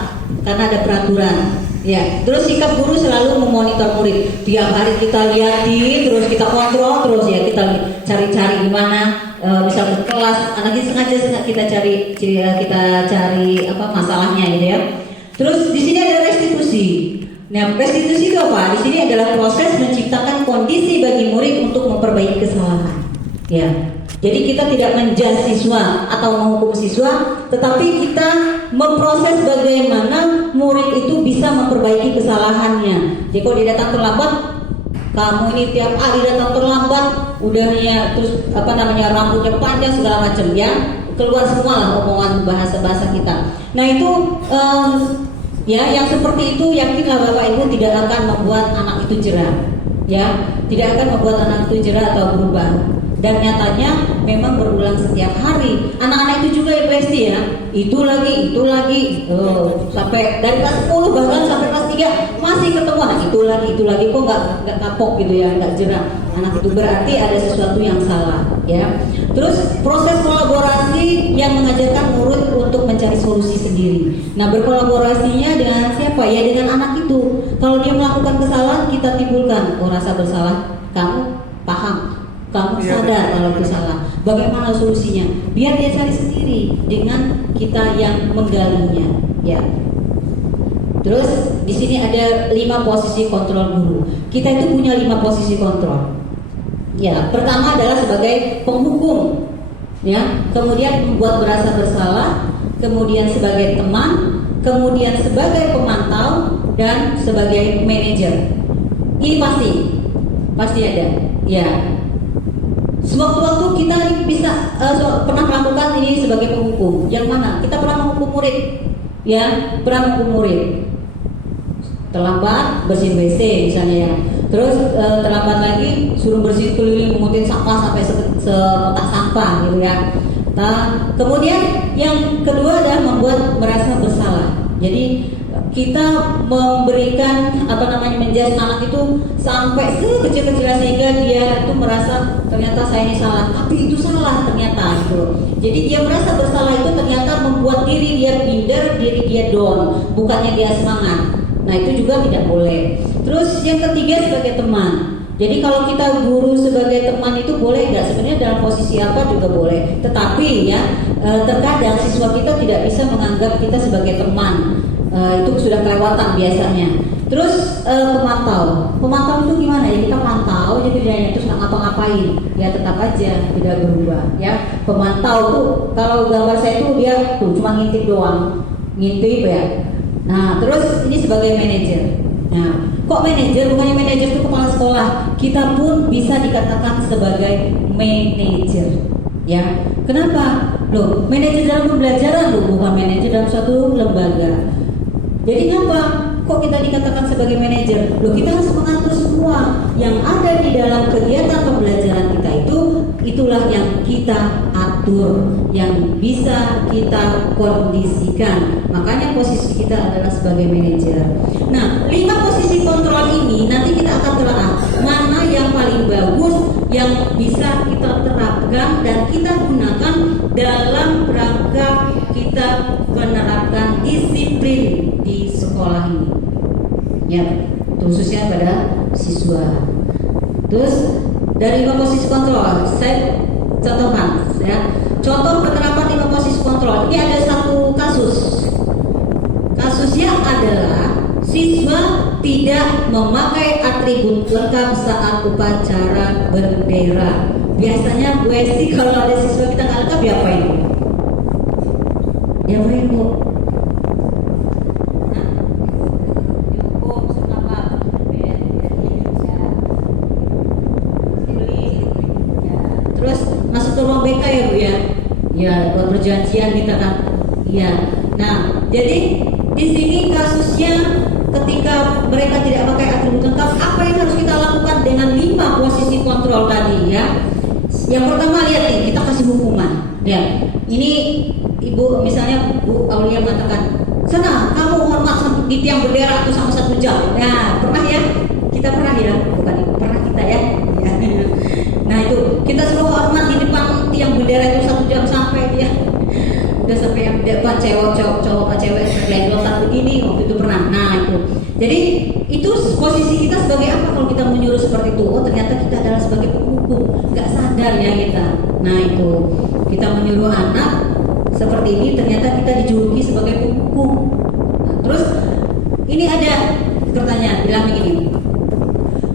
karena ada peraturan, ya. Terus sikap guru selalu memonitor murid, tiap hari kita liatin, terus kita kontrol, terus ya kita cari-cari gimana, misalnya ke kelas anaknya sengaja kita cari apa masalahnya, gitu ya. Terus di sini ada restitusi. Nah, restitusi itu apa? Di sini adalah proses menciptakan kondisi bagi murid untuk memperbaiki kesalahan. Ya, jadi kita tidak menjudge siswa atau menghukum siswa, tetapi kita memproses bagaimana murid itu bisa memperbaiki kesalahannya. Jadi kalau dia datang terlambat, kamu ini tiap hari datang terlambat, udahnya terus rambutnya panjang segala macam, ya, keluar semua lah omongan bahasa kita. Nah itu ya, yang seperti itu yakinlah Bapak Ibu tidak akan membuat anak itu jerah, ya, tidak akan membuat anak itu jerah atau berubah. Dan nyatanya memang berulang setiap hari. Anak-anak itu juga ya pasti ya, itu lagi, sampai dari kelas 10 bahkan sampai kelas 3 masih ketemu, itu lagi kok nggak kapok gitu ya, nggak jerah. Anak itu berarti ada sesuatu yang salah ya. Terus proses kolaborasi yang mengajarkan murid untuk mencari solusi sendiri. Nah, berkolaborasinya dengan siapa? Ya dengan anak itu. Kalau dia melakukan kesalahan, kita timbulkan rasa bersalah. Kamu paham, kamu sadar kalau itu salah. Bagaimana solusinya? Biar dia cari sendiri dengan kita yang menggalinya. Ya. Terus di sini ada 5 posisi kontrol guru. Kita itu punya 5 posisi kontrol. Ya, pertama adalah sebagai penghukum, ya, kemudian membuat merasa bersalah, kemudian sebagai teman, kemudian sebagai pemantau, dan sebagai manajer. Ini pasti ada, ya. Sewaktu-waktu kita bisa pernah melakukan ini sebagai penghukum. Yang mana? Kita pernah menghukum murid, ya, pernah menghukum murid. Terlambat bersihin WC misalnya ya. Terus terlambat lagi suruh bersih keliling mengutin sampah sampai sekotak sampah gitu ya. Nah, kemudian yang kedua adalah membuat merasa bersalah. Jadi kita memberikan menjudge anak itu sampai sekecil-kecilnya sehingga dia itu merasa ternyata saya ini salah, tapi itu salah ternyata gitu. Jadi dia merasa bersalah itu ternyata membuat diri dia minder, diri dia down, bukannya dia semangat. Nah, itu juga tidak boleh. Terus yang ketiga sebagai teman. Jadi kalau kita guru sebagai teman itu boleh nggak? Sebenarnya dalam posisi apa juga boleh. Tetapi ya terkadang siswa kita tidak bisa menganggap kita sebagai teman. Itu sudah kelewatan biasanya. Terus pemantau itu gimana ya? Kita pantau jadi kerjanya terus nggak ngapa-ngapain, ya tetap aja tidak berubah. Ya pemantau tuh kalau gambar saya tuh dia tuh cuma ngintip doang, ngintip ya. Nah, terus ini sebagai manajer. Nah, kok manajer? Bukannya manajer itu kepala sekolah. Kita pun bisa dikatakan sebagai manajer. Ya, kenapa? Loh, manajer dalam pembelajaran loh, bukan manajer dalam suatu lembaga. Jadi kenapa? Kok kita dikatakan sebagai manajer? Loh, kita harus mengatur semua yang ada di dalam kegiatan pembelajaran kita itulah yang kita atur, yang bisa kita kondisikan. Makanya posisi kita adalah sebagai manajer. Nah, 5 posisi kontrol ini nanti kita akan telaah mana yang paling bagus, yang bisa kita terapkan dan kita gunakan dalam rangka kita menerapkan disiplin di sekolah ini. Ya, khususnya pada siswa. Terus dari 5 posisi kontrol, saya contohkan ya. Contoh penerapan 5 posisi kontrol. Ini ada satu kasus. Kasusnya adalah siswa tidak memakai atribut lengkap saat upacara bendera. Biasanya Bu Esti kalau ada siswa kita nggak lengkap diapain? Diapain Bu? Masuk ke ruang BK ya Bu ya. Ya, buat perjanjian kita kan. Iya. Nah, jadi di sini kasusnya ketika mereka tidak pakai atribut lengkap, apa yang harus kita lakukan dengan 5 posisi kontrol tadi ya? Yang pertama lihat nih, kita kasih hukuman. Ya. Ini Ibu misalnya Bu Aulia mengatakan, "Sana, kamu hormat di tiang bendera itu sama 1 jam." Nah, pernah ya? Kita pernah ya? Bukan Ibu, pernah kita ya? Nah itu kita suruh hormat di depan tiang bendera itu 1 jam sampai dia udah sampai yang depan cowok cewek lendotan begini waktu itu pernah. Nah itu jadi itu posisi kita sebagai apa kalau kita menyuruh seperti itu? Oh ternyata kita adalah sebagai penghukum, nggak sadar ya kita. Nah itu kita menyuruh anak seperti ini ternyata kita dijuluki sebagai penghukum. Nah, terus ini ada pertanyaan bilang begini.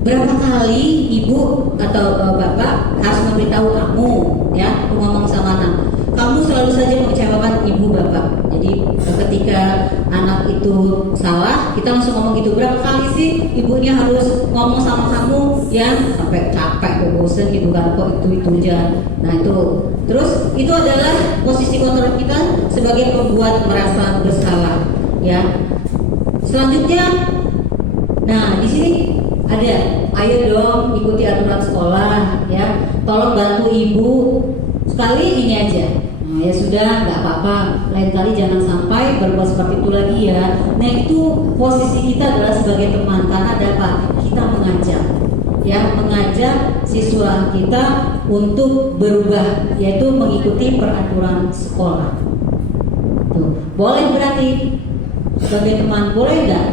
Berapa kali ibu atau bapak harus memberitahu kamu ya ngomong sama anak, kamu selalu saja mengecewakan ibu bapak. Jadi ketika anak itu salah kita langsung ngomong gitu. Berapa kali sih ibunya harus ngomong sama kamu ya sampai capek, bosan gitu kan, kok itu aja. Nah itu terus itu adalah posisi kontrol kita sebagai pembuat merasa bersalah ya. Selanjutnya, nah di sini ada, ayo dong ikuti aturan sekolah ya. Tolong bantu ibu sekali ini aja. Nah, ya sudah, nggak apa-apa. Lain kali jangan sampai berbuat seperti itu lagi ya. Nah, itu posisi kita adalah sebagai teman, karena ada apa? Kita mengajak, ya, mengajak siswa kita untuk berubah, yaitu mengikuti peraturan sekolah. Tuh, boleh berarti sebagai teman, boleh nggak?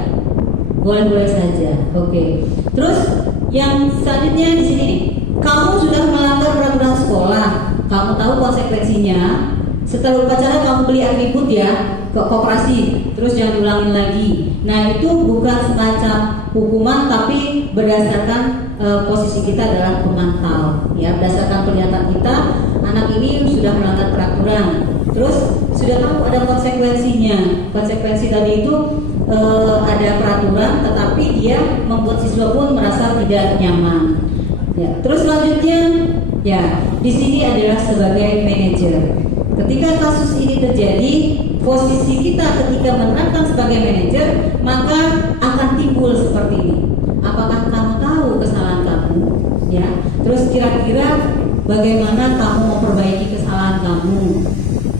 Boleh-boleh saja. Oke. Terus yang selanjutnya di sini nih, kamu sudah melanggar peraturan sekolah, kamu tahu konsekuensinya. Setelah upacara kamu beli atribut ya ke koperasi, terus jangan diulangin lagi. Nah, itu bukan semacam hukuman, tapi berdasarkan posisi kita adalah pemantau, ya, berdasarkan pernyataan kita, anak ini sudah melanggar peraturan, terus sudah tahu ada konsekuensinya. Konsekuensi tadi itu ada peraturan, tetapi dia membuat siswa pun merasa tidak nyaman. Ya, terus selanjutnya, ya, di sini adalah sebagai manajer. Ketika kasus ini terjadi, posisi kita ketika menerapkan sebagai manajer, maka akan timbul seperti ini. Apakah kamu tahu kesalahan kamu? Ya, terus kira-kira bagaimana kamu memperbaiki kesalahan kamu?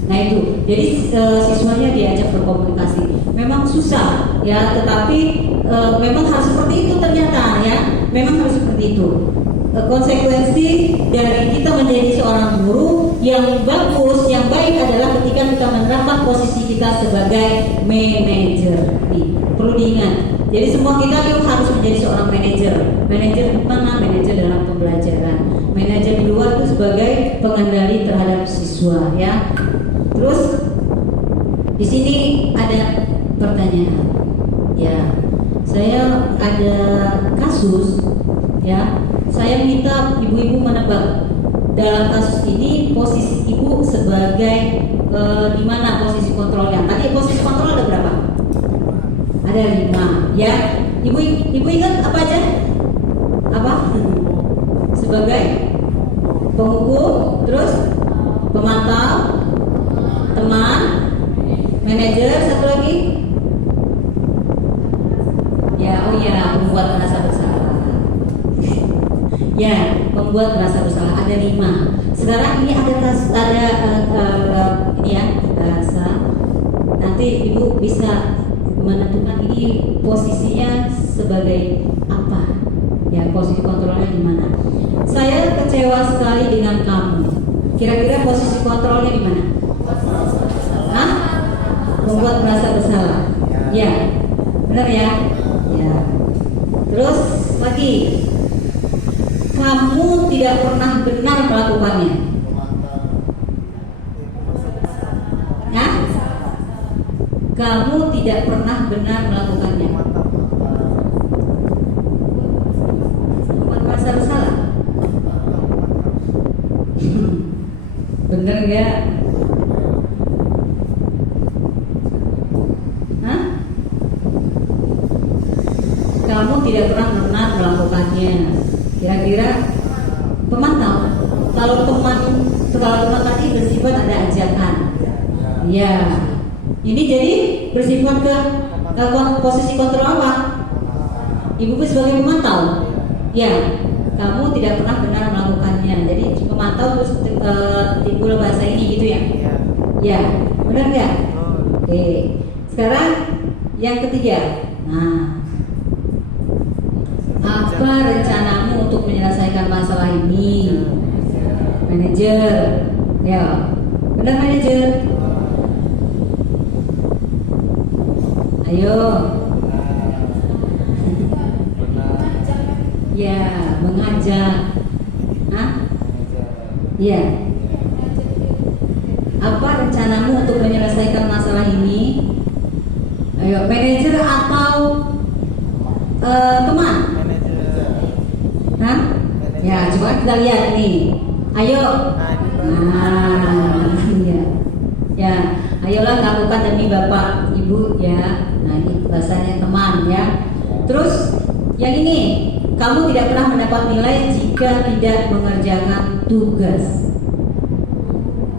Nah itu, jadi siswanya diajak berkomunikasi. Memang susah, ya, tetapi memang harus seperti itu ternyata, ya, memang harus seperti itu. Konsekuensi dari kita menjadi seorang guru yang bagus, yang baik adalah ketika kita menerapkan posisi kita sebagai manajer. Nih, perlu diingat. Jadi semua kita itu harus menjadi seorang manajer. Manajer di mana? Manajer dalam pembelajaran. Manajer di luar itu sebagai pengendali terhadap siswa, ya. Terus di sini ada pertanyaan. Ya, saya ada kasus, ya. Saya minta ibu-ibu menebak dalam kasus ini posisi ibu sebagai di mana posisi kontrolnya. Tadi posisi kontrol ada berapa? Ada 5, ya. Ibu ingat apa aja? Apa? Sebagai penghukum, terus pemantau, teman, manajer, satu lagi. Ya, oh ya, membuat merasa bersalah. Ya, membuat merasa bersalah, ada 5. Sekarang ini ada ini ya, bahasa. Nanti ibu bisa menentukan ini posisinya sebagai apa, ya, posisi kontrolnya di mana. Saya kecewa sekali dengan kamu. Kira-kira posisi kontrolnya di mana? Hah? Membuat merasa bersalah. Ya, benar ya. Ya. Terus lagi. Kamu tidak pernah benar melakukannya. Hah? Kamu tidak pernah benar melakukannya. Bukan merasa bersalah. Bener ya? Hah? Kamu tidak pernah benar melakukannya. Kira-kira pemantau. Kalau teman tadi bersifat ada ajakan, ya. Ini jadi bersifat ke posisi kontrol apa? Ibu sebagai pemantau, ya. Kamu tidak pernah benar melakukannya. Jadi pemantau terus timbul bahasa ini gitu ya? Ya, benar nggak? Oke. Sekarang yang ketiga. Nah, apa rencanamu untuk menyelesaikan masalah ini? Manajer, ya, benar manajer. Ayo. Ya, mengajak. Hah? Ya. Apa rencanamu untuk menyelesaikan masalah ini? Ayo, manajer atau teman? Hah? Ya, coba kita lihat nih. Ayo. Nah, ya. Ya, ayolah lakukan demi Bapak Ibu ya. Nah, ini bahasanya teman ya. Terus yang ini, kamu tidak pernah mendapat nilai jika tidak mengerjakan tugas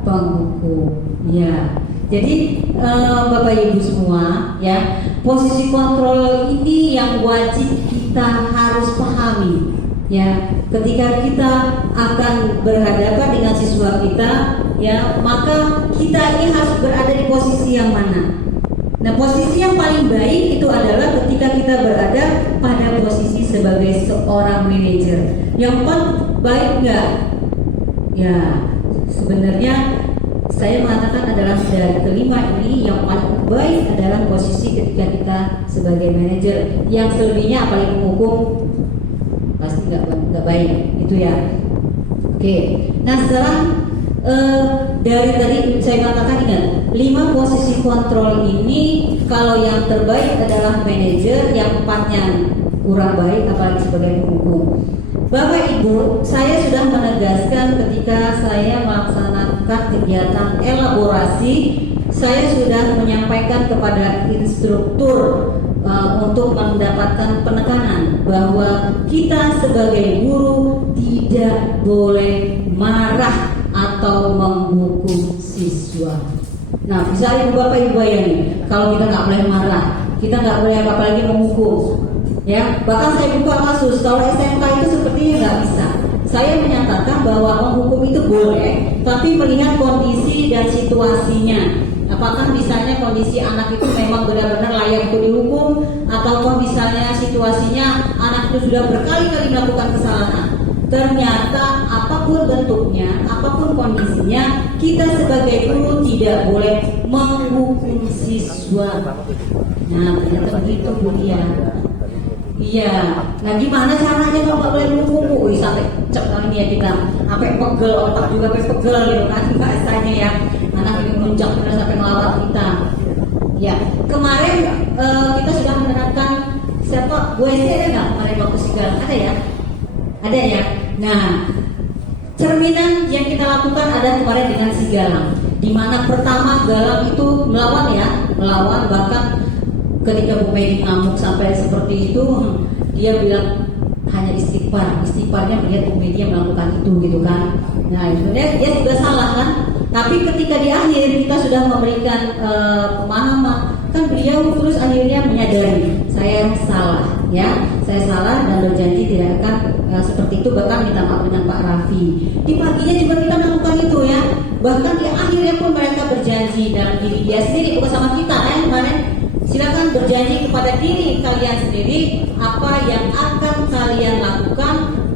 penghukum. Ya. Jadi Bapak Ibu semua ya, posisi kontrol ini yang wajib kita harus pahami. Ya, ketika kita akan berhadapan dengan siswa kita, ya, maka kita ini harus berada di posisi yang mana? Nah, posisi yang paling baik itu adalah ketika kita berada pada posisi sebagai seorang manajer. Yang paling baik enggak? Ya, sebenarnya saya mengatakan adalah dari kelima ini yang paling baik adalah posisi ketika kita sebagai manajer. Yang selebihnya apalagi menghukum pasti nggak baik itu ya. Oke. Nah, sekarang dari tadi saya katakan ingat 5 posisi kontrol ini, kalau yang terbaik adalah manajer, yang 4-nya kurang baik apalagi sebagai penghukum. Bapak Ibu, saya sudah menegaskan ketika saya melaksanakan kegiatan elaborasi, saya sudah menyampaikan kepada instruktur untuk mendapatkan penekanan bahwa kita sebagai guru tidak boleh marah atau menghukum siswa. Nah, bisa Ibu Bapak Ibu bayangin, kalau kita nggak boleh marah, kita nggak boleh apalagi menghukum. Ya, bahkan saya buka kasus kalau SMK itu sepertinya nggak bisa. Saya menyatakan bahwa menghukum itu boleh, tapi melihat kondisi dan situasinya. Apakah misalnya kondisi anak itu memang benar-benar layak untuk dihukum, ataupun misalnya situasinya anak itu sudah berkali-kali melakukan kesalahan. Ternyata apapun bentuknya, apapun kondisinya, kita sebagai guru tidak boleh menghukum siswa. Nah, ternyata begitu Bu Dia. Iya, nah gimana caranya kalau nggak boleh menghukum? Wih, sampai kali ini ya kita, sampai pegel otak juga, sampai pegel gitu kan bahasanya ya. Anak ini melunjak benar sampai melawat kita. Ya, kemarin kita sudah menerapkan siapa? Bu Esti ada nggak kemarin waktu Sigala? Ada ya? Ada ya. Nah, cerminan yang kita lakukan ada kemarin dengan si Galang, di mana pertama Galang itu melawan bahkan ketika Bu Medi ngamuk sampai seperti itu, dia bilang hanya istighfarnya melihat Bu Medi yang melakukan itu gitu kan. Nah, sebenarnya dia juga salah kan. Tapi ketika di akhir kita sudah memberikan pemahaman, kan beliau terus akhirnya menyadari saya salah, ya, saya salah dan berjanji tidak akan seperti itu, bahkan minta maaf dengan Pak Raffi. Di paginya juga kita melakukan itu ya, bahkan di akhirnya pun mereka berjanji dalam diri dia sendiri, bukan sama kita kan kemarin. Silakan berjanji kepada diri kalian sendiri apa yang akan kalian lakukan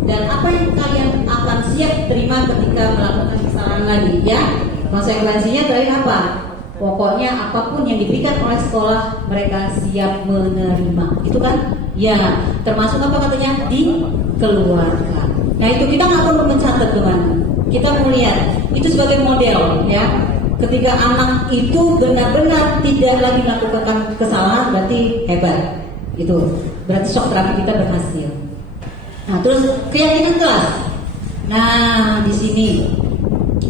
dan apa yang kalian akan siap terima ketika melakukan kesalahan lagi, ya. Konsekuensinya dari apa? Pokoknya apapun yang diberikan oleh sekolah mereka siap menerima. Itu kan? Ya, termasuk apa katanya? Dikeluarkan. Nah, itu kita nggak perlu mencatat teman. Kita melihat itu sebagai model, ya. Ketika anak itu benar-benar tidak lagi melakukan kesalahan, berarti hebat. Itu berarti shock terapi kita berhasil. Nah, terus keyakinan kelas. Nah, di sini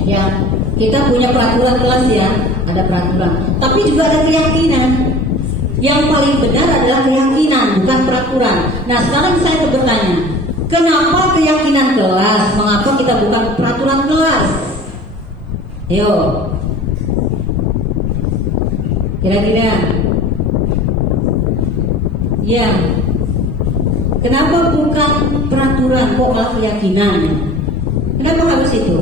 ya kita punya peraturan kelas ya, ada peraturan. Tapi juga ada keyakinan. Yang paling benar adalah keyakinan, bukan peraturan. Nah, sekarang saya bertanya, kenapa keyakinan kelas? Mengapa kita bukan peraturan kelas? Ayo. Kira-kira ya, kenapa bukan peraturan kok malah keyakinan? Kenapa harus itu?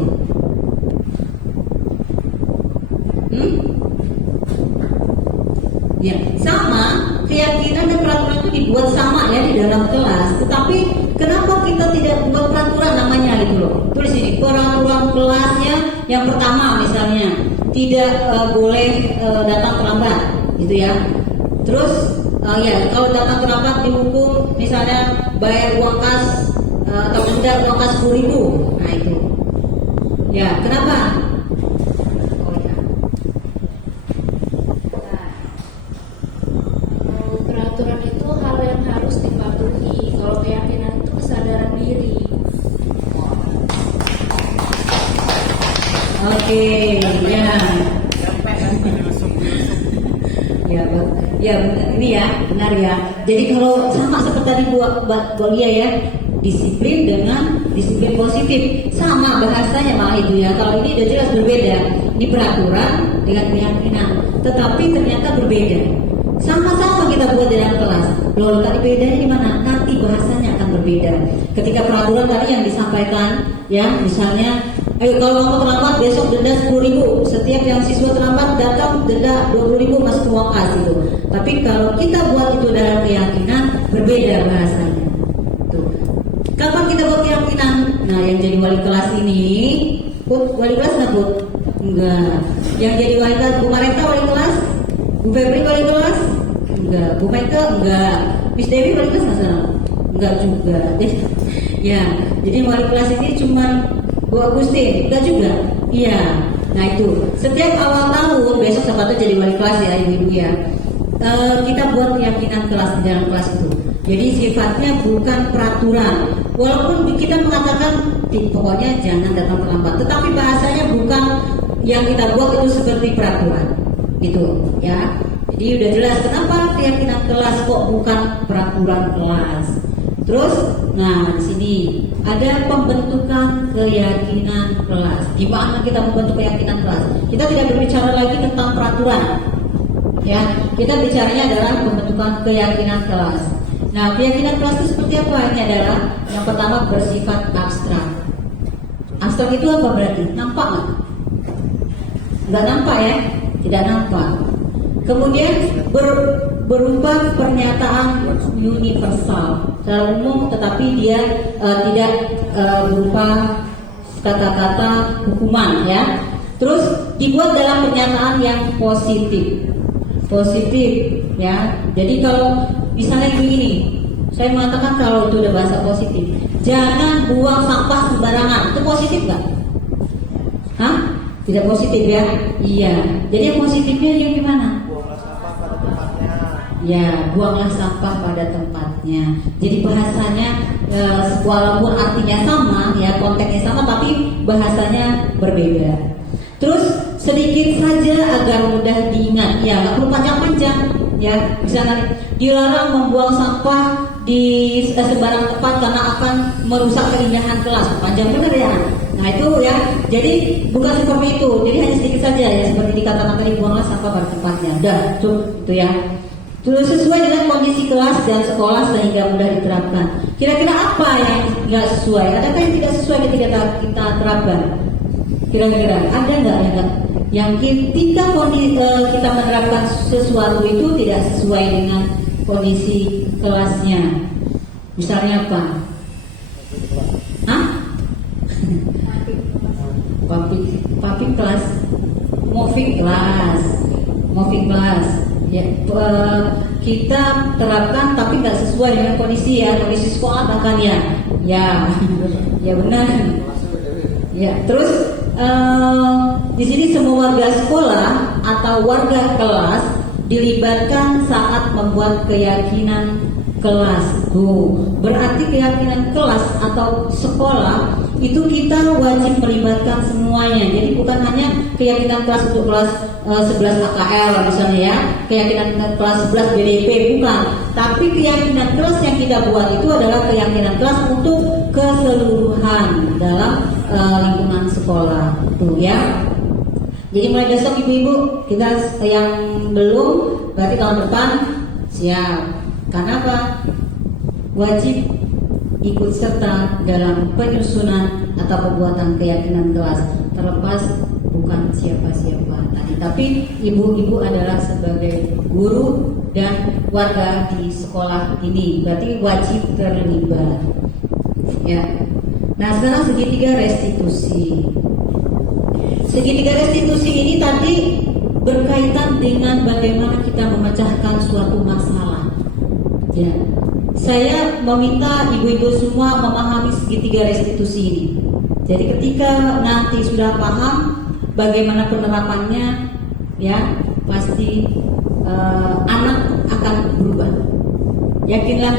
Ya, sama, keyakinan dan peraturan itu dibuat sama ya di dalam kelas. Tetapi kenapa kita tidak buat peraturan namanya gitu loh? Tulis ini peraturan kelasnya. Yang pertama misalnya tidak boleh datang terlambat, gitu ya. Terus ya kalau datang terlambat dihukum, misalnya bayar uang kas atau denda uang kas 10.000. Nah itu. Ya, kenapa? Oh ya. Peraturan itu hal yang harus dipatuhi. Kalau keyakinan itu kesadaran diri. Oke, ya, ini ya, benar ya. Jadi kalau sama seperti tadi buat Lia ya, disiplin dengan disiplin positif, sama bahasanya malah itu ya. Kalau ini udah jelas berbeda. Ini peraturan dengan keyakinan, tetapi ternyata berbeda. Sama-sama kita kita buat di dalam kelas. Loh, tadi bedanya di mana? Nanti bahasanya akan berbeda. Ketika peraturan tadi yang disampaikan, ya, misalnya, ayo kalau kamu terlambat besok denda 10.000. Setiap yang siswa terlambat datang denda 20.000 masuk ke uang kas itu. Tapi kalau kita buat itu dalam keyakinan, berbeda bahasanya. Tuh. Kapan kita buat keyakinan? Nah, yang jadi wali kelas ini, Put, wali kelas nggak, Put? Enggak. Yang jadi wali kelas, Bu Marenta wali kelas? Bu Febri wali kelas? Enggak. Bu Maika? Enggak. Miss Dewi wali kelas nggak salah? Enggak juga. Ya, jadi wali kelas ini cuma Bu Agustin? Enggak juga? Iya. Nah itu, setiap awal tahun, besok sepatutnya jadi wali kelas ya ibu-ibu ya. Kita buat keyakinan kelas di dalam kelas itu. Jadi sifatnya bukan peraturan. Walaupun kita mengatakan pokoknya jangan datang terlambat, tetapi bahasanya bukan yang kita buat itu seperti peraturan. Gitu ya. Jadi udah jelas kenapa keyakinan kelas kok bukan peraturan kelas. Terus, nah di sini ada pembentukan keyakinan kelas. Gimana kita membentuk keyakinan kelas? Kita tidak berbicara lagi tentang peraturan. Ya, kita bicaranya adalah pembentukan keyakinan kelas. Nah, keyakinan kelas itu seperti apa? Ini adalah yang pertama bersifat abstrak. Abstrak itu apa berarti? Nampak nggak? Nggak nampak ya? Tidak nampak. Kemudian berupa pernyataan universal, secara umum, tetapi dia tidak berupa kata-kata hukuman ya. Terus dibuat dalam pernyataan yang positif ya. Jadi kalau misalnya begini, saya mengatakan kalau itu udah bahasa positif, jangan buang sampah sembarangan, itu positif nggak? Hah? Tidak positif ya? Iya. Jadi yang positifnya yang gimana? Ya, buanglah sampah pada tempatnya. Jadi bahasanya walaupun artinya sama, ya konteksnya sama, tapi bahasanya berbeda. Terus sedikit saja agar mudah diingat. Ya, nggak perlu panjang-panjang. Ya, misalnya dilarang membuang sampah di sembarang tempat karena akan merusak keindahan kelas. Panjang benar ya. Nah itu ya. Jadi bukan seperti itu. Jadi hanya sedikit saja ya, seperti dikatakan tadi, buanglah sampah pada tempatnya. Dah, cukup itu ya. Terus sesuai dengan kondisi kelas dan sekolah sehingga mudah diterapkan. Kira-kira apa yang tidak sesuai? Adakah yang tidak sesuai ketika kita terapkan? Kira-kira ada nggak yang ketika kita menerapkan sesuatu itu tidak sesuai dengan kondisi kelasnya? Misalnya apa? Hah? Paping kelas, moving kelas. Ya, kita terapkan tapi nggak sesuai dengan kondisi ya, kondisi sekolah bahkan ya, ya benar. Ya, terus di sini semua warga sekolah atau warga kelas dilibatkan saat membuat keyakinan kelas. Berarti keyakinan kelas atau sekolah itu kita wajib melibatkan semuanya. Jadi bukan hanya keyakinan kelas untuk kelas 11 AKL misalnya ya, keyakinan kelas 11 BDP, bukan. Tapi keyakinan kelas yang kita buat itu adalah keyakinan kelas untuk keseluruhan dalam lingkungan sekolah. Tuh ya. Jadi mulai besok ibu-ibu kita yang belum, berarti tahun depan siap. Karena apa? Wajib ikut serta dalam penyusunan atau pembuatan keyakinan kelas, terlepas bukan siapa-siapa tadi, tapi ibu-ibu adalah sebagai guru dan warga di sekolah ini, berarti wajib terlibat. Ya. Nah sekarang segitiga restitusi. Segitiga restitusi ini tadi berkaitan dengan bagaimana kita memecahkan suatu masalah. Ya. Saya meminta ibu-ibu semua memahami segitiga restitusi ini. Jadi ketika nanti sudah paham bagaimana penerapannya, ya pasti anak akan berubah. Yakinlah,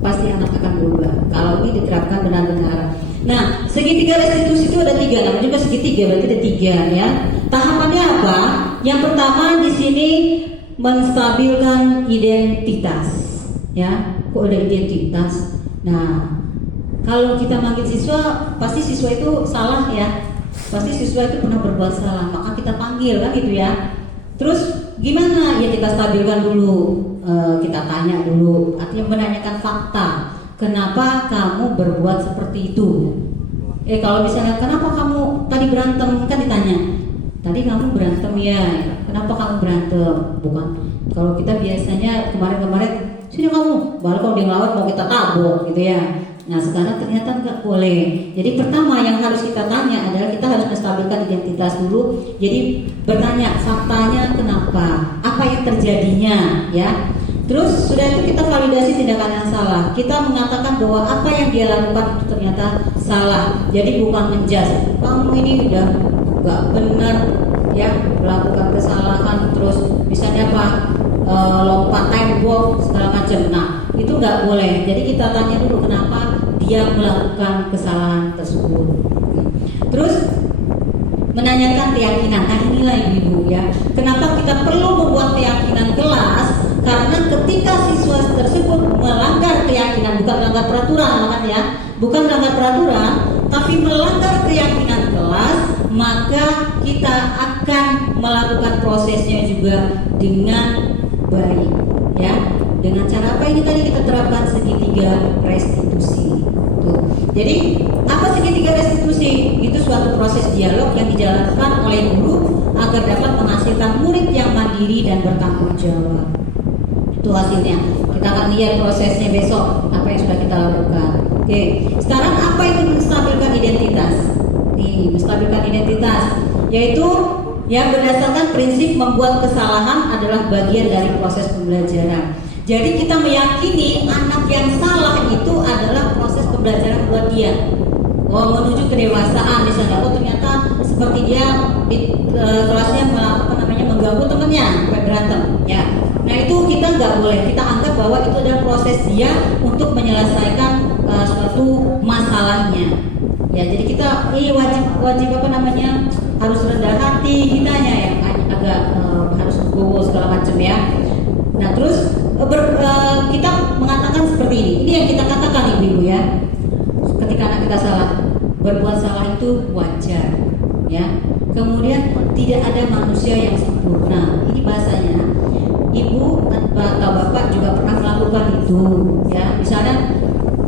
pasti anak akan berubah kalau ini diterapkan benar-benar. Nah, segitiga restitusi itu ada 3, namanya juga segitiga, berarti ada 3 ya. Tahapannya apa? Yang pertama di sini menstabilkan identitas, ya. Kok ada identitas? Nah, kalau kita manggil siswa, pasti siswa itu salah ya. Pasti siswa itu pernah berbuat salah, maka kita panggil kan gitu ya. Terus gimana? Ya kita stabilkan dulu kita tanya dulu, artinya menanyakan fakta. Kenapa kamu berbuat seperti itu? Kalau misalnya kenapa kamu tadi berantem, kan ditanya. Tadi kamu berantem ya, kenapa kamu berantem? Bukan. Kalau kita biasanya kemarin-kemarin sini kamu, baru kalau dia ngelawan mau kita tabok gitu ya. Nah sekarang ternyata nggak boleh. Jadi pertama yang harus kita tanya adalah kita harus menstabilkan identitas dulu. Jadi bertanya faktanya kenapa, apa yang terjadinya ya. Terus sudah itu kita validasi tindakan yang salah. Kita mengatakan bahwa apa yang dia lakukan itu ternyata salah. Jadi bukan menjudge, kamu ini udah nggak benar ya, melakukan kesalahan. Terus misalnya apa, lompat tembok segala macam. Nah itu nggak boleh. Jadi kita tanya dulu kenapa dia melakukan kesalahan tersebut. Terus menanyakan keyakinan. Nah inilah ibu-ibu ya, kenapa kita perlu membuat keyakinan kelas. Karena ketika siswa tersebut melanggar keyakinan, bukan melanggar peraturan, makanya bukan melanggar peraturan, tapi melanggar keyakinan kelas, maka kita akan melakukan prosesnya juga dengan baik, ya. Dengan cara apa ini tadi kita terapkan segitiga restitusi. Tuh. Jadi apa segitiga restitusi? Itu suatu proses dialog yang dijalankan oleh guru agar dapat menghasilkan murid yang mandiri dan bertanggung jawab. Itu hasilnya. Kita akan lihat prosesnya besok apa yang sudah kita lakukan. Oke, sekarang apa itu menstabilkan identitas? Nih, menstabilkan identitas yaitu yang berdasarkan prinsip membuat kesalahan adalah bagian dari proses pembelajaran. Jadi kita meyakini anak yang salah itu adalah proses pembelajaran buat dia. Menuju kedewasaan misalnya, ternyata seperti dia di kelasnya mengganggu temannya sampai berantem, ya. Nah itu kita nggak boleh, kita anggap bahwa itu adalah proses dia untuk menyelesaikan suatu masalahnya. Ya jadi kita wajib harus rendah hati kitanya ya, agak harus legowo segala macam ya. Nah terus kita mengatakan seperti ini yang kita katakan ibu-ibu ya. Ketika anak kita salah, berbuat salah itu wajar, ya. Kemudian tidak ada manusia yang sempurna. Ini bahasanya. Ibu atau bapak juga pernah melakukan itu, ya. Misalnya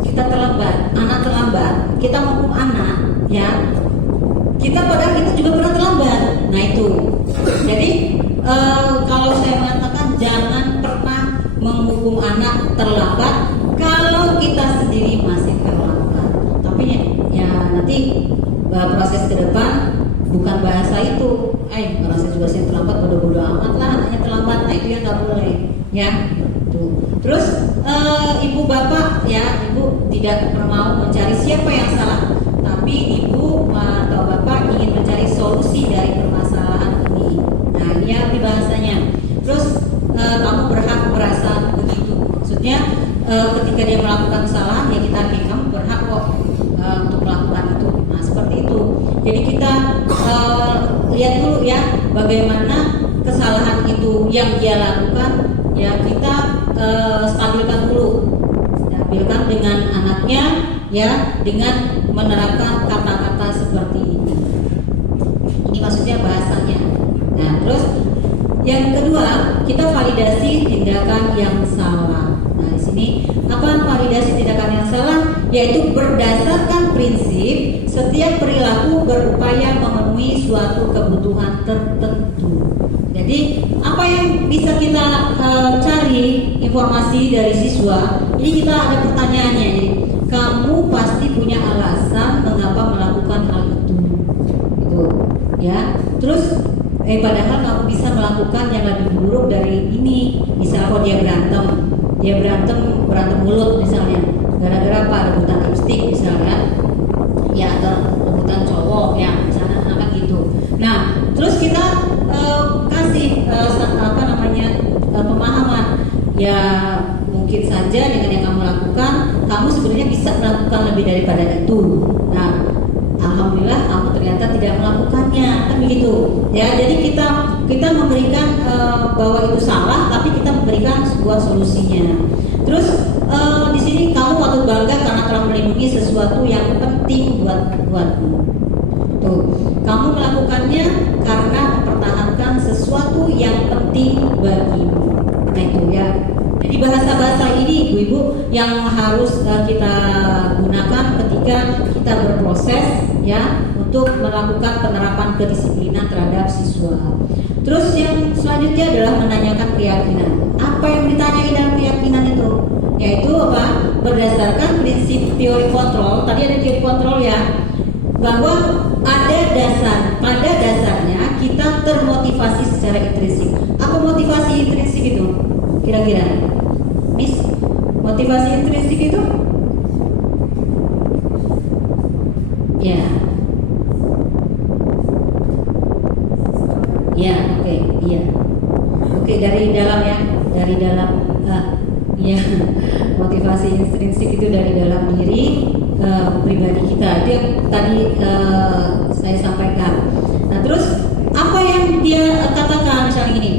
kita terlambat, anak terlambat, kita menghukum anak, ya. Kita padahal kita juga pernah terlambat. Nah itu. Jadi kalau saya mengatakan jangan pernah menghukum anak terlambat kalau kita sendiri masih terlambat. Tapi ya nanti proses ke depan bukan bahasa itu. Kalau saya juga saya terlambat, bodoh-bodoh amat lah anaknya terlambat. Nah itu yang nggak boleh, ya. Tuh. Terus ibu bapak ya, ibu tidak mau mencari siapa yang salah, tapi ibu atau bapak ingin mencari solusi dari permasalahan ini. Nah ini ya bahasanya. Terus kamu berhak merasa begitu. Maksudnya ketika dia melakukan kesalahan ya kita akui kamu berhak kok untuk melakukan itu. Nah seperti itu. Jadi kita lihat dulu ya bagaimana kesalahan itu yang dia lakukan. Ya kita stabilkan dulu. Stabilkan dengan anaknya ya dengan menerapkan kata-kata seperti ini. Ini maksudnya bahasanya. Nah terus yang kedua kita validasi tindakan yang salah. Nah di sini apa validasi tindakan yang salah? Yaitu berdasarkan prinsip setiap perilaku berupaya memenuhi suatu kebutuhan tertentu. Jadi apa yang bisa kita cari informasi dari siswa? Ini kita ada pertanyaannya. Jadi, kamu pasti punya alasan mengapa melakukan hal itu, gitu, ya. Terus padahal kamu bisa melakukan yang lebih buruk dari ini. Misalnya kalau dia berantem mulut misalnya, gara-gara apa? Rebutan lipstik misalnya, ya atau rebutan cowok ya, misalnya akan gitu. Nah, terus kita kasih pemahaman. Ya mungkin saja dengan yang kamu lakukan, kamu sebenarnya bisa melakukan lebih daripada itu. Nah, alhamdulillah kamu ternyata tidak melakukannya, kan begitu. Ya, jadi kita memberikan bahwa itu salah, tapi kita memberikan sebuah solusinya. Terus di sini kamu patut bangga karena telah melindungi sesuatu yang penting buatmu. Tuh, kamu melakukannya karena mempertahankan sesuatu yang penting bagimu. Nah itu ya. Ibu yang harus kita gunakan ketika kita berproses ya untuk melakukan penerapan kedisiplinan terhadap siswa. Terus yang selanjutnya adalah menanyakan keyakinan. Apa yang ditanyai dalam keyakinan itu? Yaitu apa? Berdasarkan prinsip teori kontrol. Tadi ada teori kontrol ya, bahwa pada dasarnya kita termotivasi secara intrinsik. Apa motivasi intrinsik itu? Kira-kira, Miss, motivasi intrinsik itu? Ya. Ya, oke, iya. Oke, dari dalam ya, dari dalam ya, motivasi intrinsik itu dari dalam diri pribadi kita. Itu yang tadi saya sampaikan. Nah, terus apa yang dia katakan misalnya gini,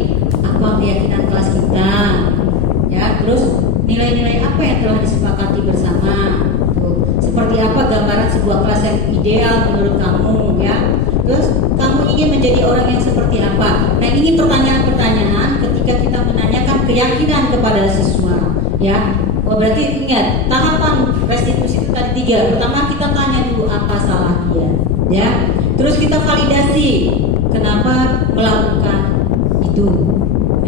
apa keyakinan kelas kita, ya, terus nilai-nilai apa yang telah disepakati bersama, tuh. Seperti apa gambaran sebuah kelas yang ideal menurut kamu, ya. Terus kamu ingin menjadi orang yang seperti apa? Nah, ini pertanyaan-pertanyaan ketika kita menanyakan keyakinan kepada siswa, ya. Oh, berarti ingat tahapan restitusi itu tadi 3. Pertama kita tanya dulu apa salah dia, ya. Terus kita validasi kenapa melakukan itu.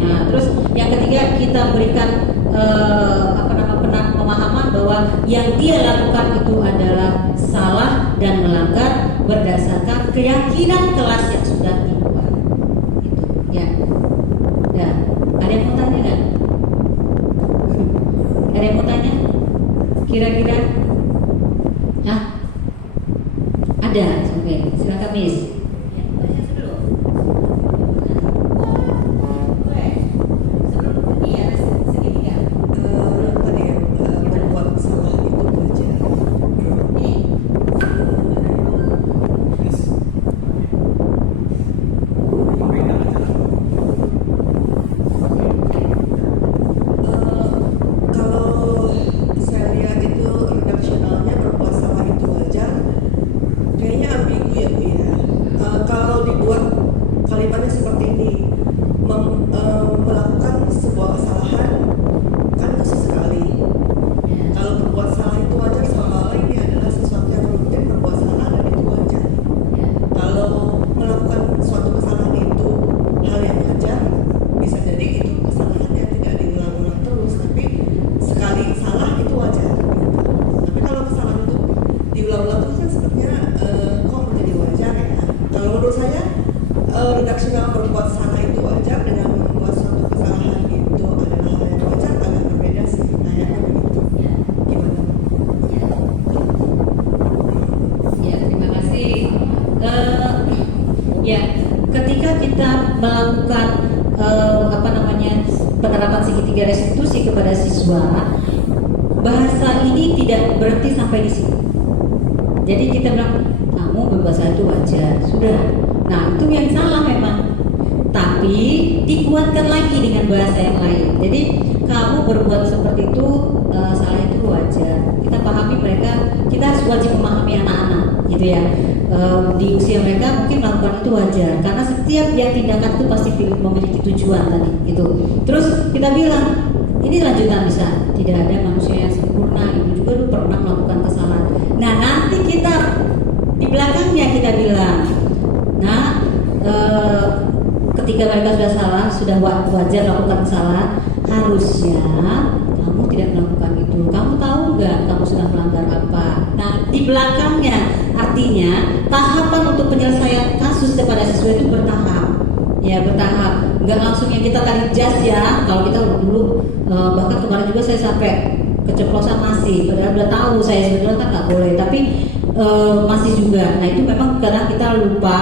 Nah, terus yang ketiga kita berikan pemahaman bahwa yang dia lakukan itu adalah salah dan melanggar berdasarkan keyakinan kelas yang sudah dibuat. Itu, ya. Ya. Ada yang mau tanya nggak? Ada yang mau tanya? Kira-kira? Hah? Ada? Oke, silakan Miss. Ya, tanya dulu. Boleh. Sebelum ini ya, segitiga. Tadi berbuat salah itu wajar. Ini. Kalau saya lihat itu redaksionalnya berbuat salah itu wajar, kayaknya ambigu ya Bu ya. Kalau dibuat kalimatnya seperti ini, melakukan sebuah kesalahan kan itu sesekali. Kalau berbuat salah itu wajar, seolah-olah ini adalah sesuatu yang rutin berbuat salah dan itu wajar. Kalau melakukan suatu kesalahan itu hal yang wajar, bisa jadi itu kesalahan yang tidak diulang-ulang terus, tapi sekali salah itu wajar. Tapi kalau kesalahan itu diulang-ulang terus kan sepertinya kok menjadi wajar ya. Kalau menurut saya redaksional berbuat salah itu wajar dengan membuat suatu kesalahan itu adalah hal yang wajar agak berbeda sih. Kayaknya begitu. Gimana? Ya, terima kasih. Ya, ketika kita melakukan penerapan segitiga restitusi kepada siswa, bahasa ini tidak berhenti sampai di sini. Jadi kita bilang kamu berbuat salah itu wajar, sudah. Nah, itu yang salah memang. Tapi dikuatkan lagi dengan bahasa yang lain. Jadi kamu berbuat seperti itu salah itu wajar. Kita pahami mereka, kita harus wajib memahami anak-anak, gitu ya. Di usia mereka mungkin melakukan itu wajar, karena setiap yang tindakan itu pasti memiliki tujuan tadi, gitu. Terus kita bilang ini lanjutan bisa. Tidak ada manusia yang sempurna. Ibu juga dulu pernah melakukan kesalahan. Nah, nanti kita di belakangnya kita bilang, nah, ketika mereka sudah salah, sudah wajar melakukan kesalahan, harusnya kamu tidak melakukan itu. Kamu tahu nggak kamu sudah melanggar apa? Nah, di belakangnya artinya tahapan untuk penyelesaian kasus kepada siswa itu bertahap. Ya, bertahap. Nggak langsung yang kita tadi jas ya. Kalau kita dulu bahkan kemarin juga saya sampai keceplosan masih. Padahal udah tahu saya sebenarnya kan nggak boleh, tapi masih juga. Nah, itu memang karena kita lupa.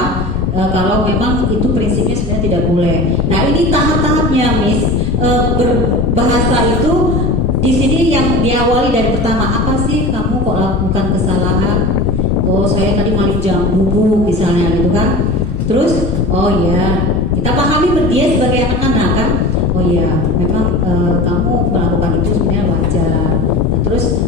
Kalau memang itu prinsipnya sebenarnya tidak boleh. Nah, ini tahap-tahapnya, Miss. Berbahasa itu di sini yang diawali dari pertama, apa sih kamu kok lakukan kesalahan? Oh, saya tadi maling jambu, Bu, misalnya gitu kan. Terus, oh ya, kita pahami dia sebagai anak-anak kan. Oh ya, memang kamu melakukan itu sebenarnya wajar. Nah, terus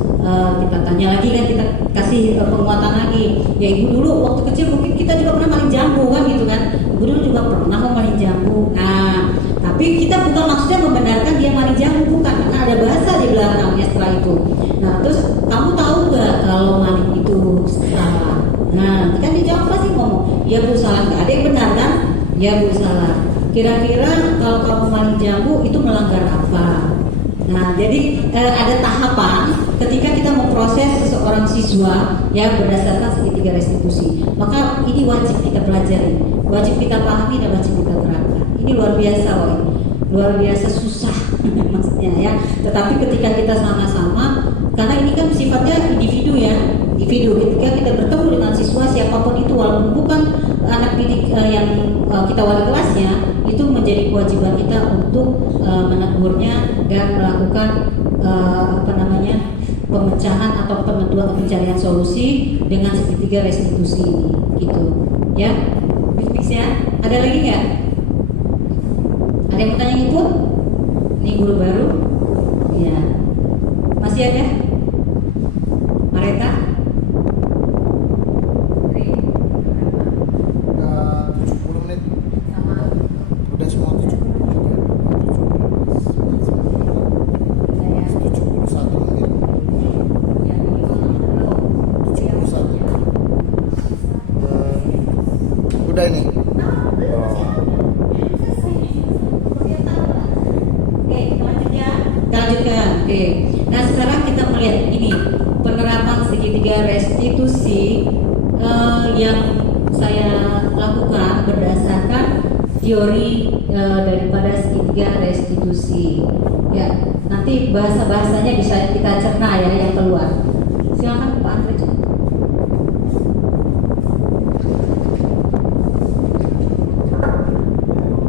kita tanya lagi kan, kita kasih penguatan lagi. Ya, ibu dulu waktu kecil mungkin kita juga pernah maling jambu kan gitu kan. Ibu dulu juga pernah maling jambu. Nah, tapi kita bukan maksudnya membenarkan dia maling jambu, bukan, karena ada bahasa di belakangnya setelah itu. Nah terus kamu tahu nggak kalau maling itu salah? Nah kan dijawab pasti ngomong, ya Bu salah. Nggak ada yang benar kan? Ya Bu salah. Kira-kira kalau kamu maling jambu itu melanggar apa? Nah, jadi ada tahapan ketika kita memproses seseorang siswa ya berdasarkan segitiga restitusi. Maka ini wajib kita pelajari, wajib kita pahami dan wajib kita terapkan. Ini luar biasa, woy. Luar biasa susah maksudnya ya. Tetapi ketika kita sama-sama, karena ini kan sifatnya individu ya, individu. Ketika kita bertemu dengan siswa siapapun itu, walaupun bukan anak didik yang kita wali kelasnya, itu menjadi kewajiban kita untuk menegurnya dan melakukan pemecahan atau penentuan pencarian solusi dengan segitiga restitusi ini, gitu ya. Fix ya. Ada lagi nggak? Ada yang bertanya itu? Ini guru baru? Ya. Masih ada? Mereka? Udah 70 menit. Udah semua 70 menit. 71 menit. 71. Udah ini. Lanjutkan. Oke. Nah sekarang kita melihat ini penerapan segitiga restitusi yang saya lakukan berdasarkan teori daripada segitiga restitusi. Ya, nanti bahasa-bahasanya bisa kita cerna ya yang keluar. Silakan Pak Andre.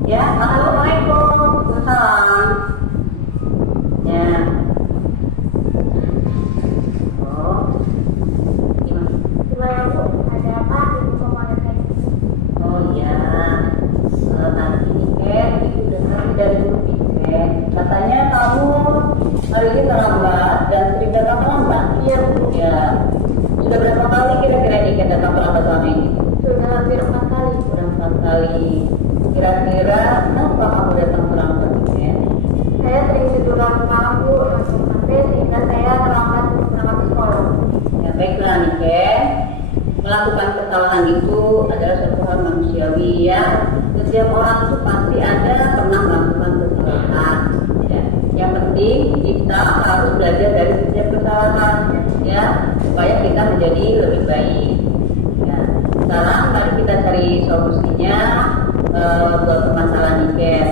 Ya, assalamualaikum. Salam. Ya. Oh. Gimana Bu? Ada apa di buku moneter? Oh iya. Tadi Niken itu dengar dari Bu Niken. Katanya kamu hari ini terlambat dan sering datang terlambat. Iya Bu. Ya. Sudah berapa kali kira-kira Niken datang terlambat selama ini? Sudah hampir 4 kali. Sudah 4 kali. Kira-kira kenapa kamu datang terlambat Niken? Saya sering tidur larut malam Bu, langsung sampai sehingga saya terlambat berangkat ke sekolah. Ya baiklah Niken, melakukan kesalahan itu adalah suatu hal manusiawi ya. Setiap orang itu pasti ada pernah melakukan kesalahan. Ya. Yang penting kita harus belajar dari setiap kesalahan ya, supaya kita menjadi lebih baik. Ya. Sekarang mari kita cari solusinya buat permasalahan Niken.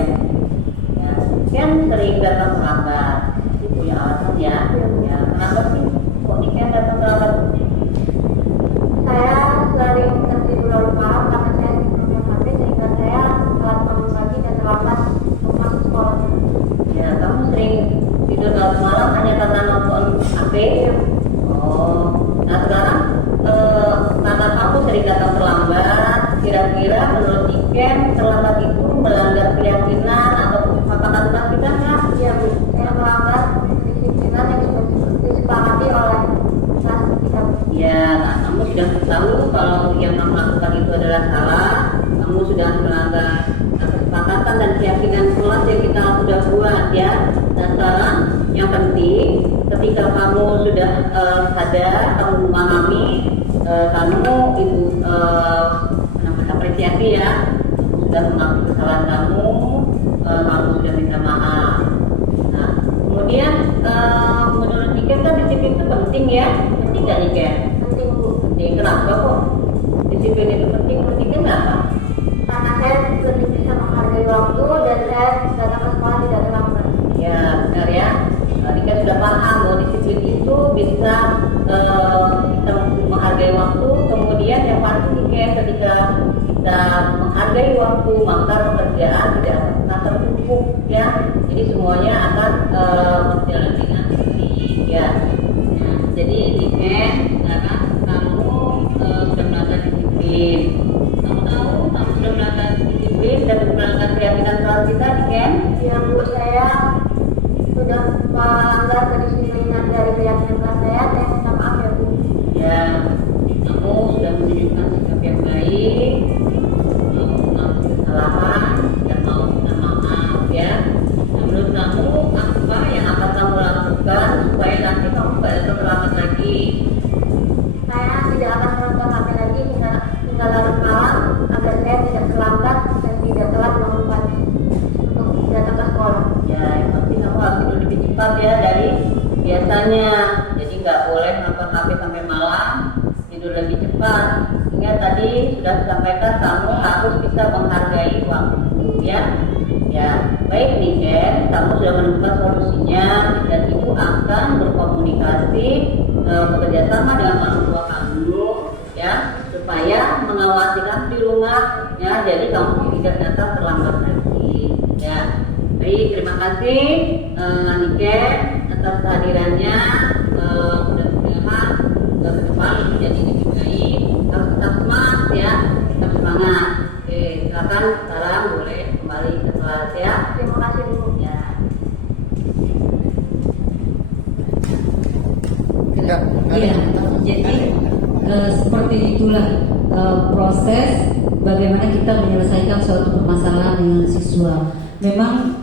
Niken sering datang terlambat, pasti punya alasan ya. Ya, kenapa sih kok Niken datang terlambat? Saya sering tertidur larut malam karena saya sebelumnya HP sehingga saya telat bangun pagi dan terlambat untuk masuk sekolah. Ya, kamu sering tidur larut malam hanya karena nonton HP? Oh, nah sekarang karena kamu sering datang terlambat, kira-kira menurut Niken terlambat itu melanggar keyakinan atau kesepakatan kita nggak? Iya Bu, saya melanggar kedisiplinan yang sudah disepakati oleh kelas kita. Ya, nah, kamu sudah tahu kalau yang kamu lakukan itu adalah salah. Kamu sudah melanggar kesepakatan dan keyakinan kelas yang kita sudah buat ya. Dan sekarang yang penting ketika kamu sudah sadar, kamu memahami, kamu itu apresiasi ya, sudah mengakui kesalahan kamu, kamu sudah minta maaf. Nah, kemudian menurut Niken kan disiplin itu penting ya, penting nggak Niken? Penting Bu. Penting. Kenapa kok disiplin itu penting? Pentingnya kenapa? Karena saya lebih bisa menghargai waktu dan saya datang ke sekolah tidak terlambat. Ya benar ya. Niken sudah paham bahwa disiplin itu bisa kita menghargai waktu. Kemudian yang pasti Niken ketika kita menghargai waktu maka pekerjaan tidak akan tertumpuk ya, jadi semuanya akan berjalan dengan baik ya. Nah, jadi Niken sekarang kamu sudah belajar disiplin. Kamu tahu kamu sudah belajar disiplin dan melanggar keyakinan kelas kita Niken? Ya Bu, saya sudah melanggar kedisiplinan dari keyakinan kelas saya minta maaf ya Bu. Ya, kamu sudah menunjukkan sikap yang baik, mengaku kesalahan dan mau minta maaf ya. Nah, menurut kamu apa yang akan kamu lakukan supaya nanti pada terlambat lagi. Saya tidak akan menonton HP lagi hingga larut malam agar saya tidak terlambat dan tidak telat untuk datang ke sekolah. Ya, yang penting kamu harus tidur lebih cepat ya dari biasanya. Jadi nggak boleh nonton HP sampai malam, tidur lebih cepat. Ingat tadi sudah disampaikan kamu harus bisa menghargai waktu ya. Ya, baik nih Ken, kamu sudah menemukan solusinya dan ibu akan berkomunikasi bekerjasama dengan orang tua kamu ya supaya mengawasi kamu di rumah ya, jadi kamu tidak datang terlambat lagi ya. Baik, terima kasih Niken atas kehadirannya. Mudah-mudahan ke depan menjadi lebih baik. Harus tetap semangat ya, tetap semangat. Oke, silakan sekarang boleh kembali ke kelas ya. Terima kasih Bu. Ya. Iya, jadi seperti itulah proses bagaimana kita menyelesaikan suatu permasalahan dengan siswa. Memang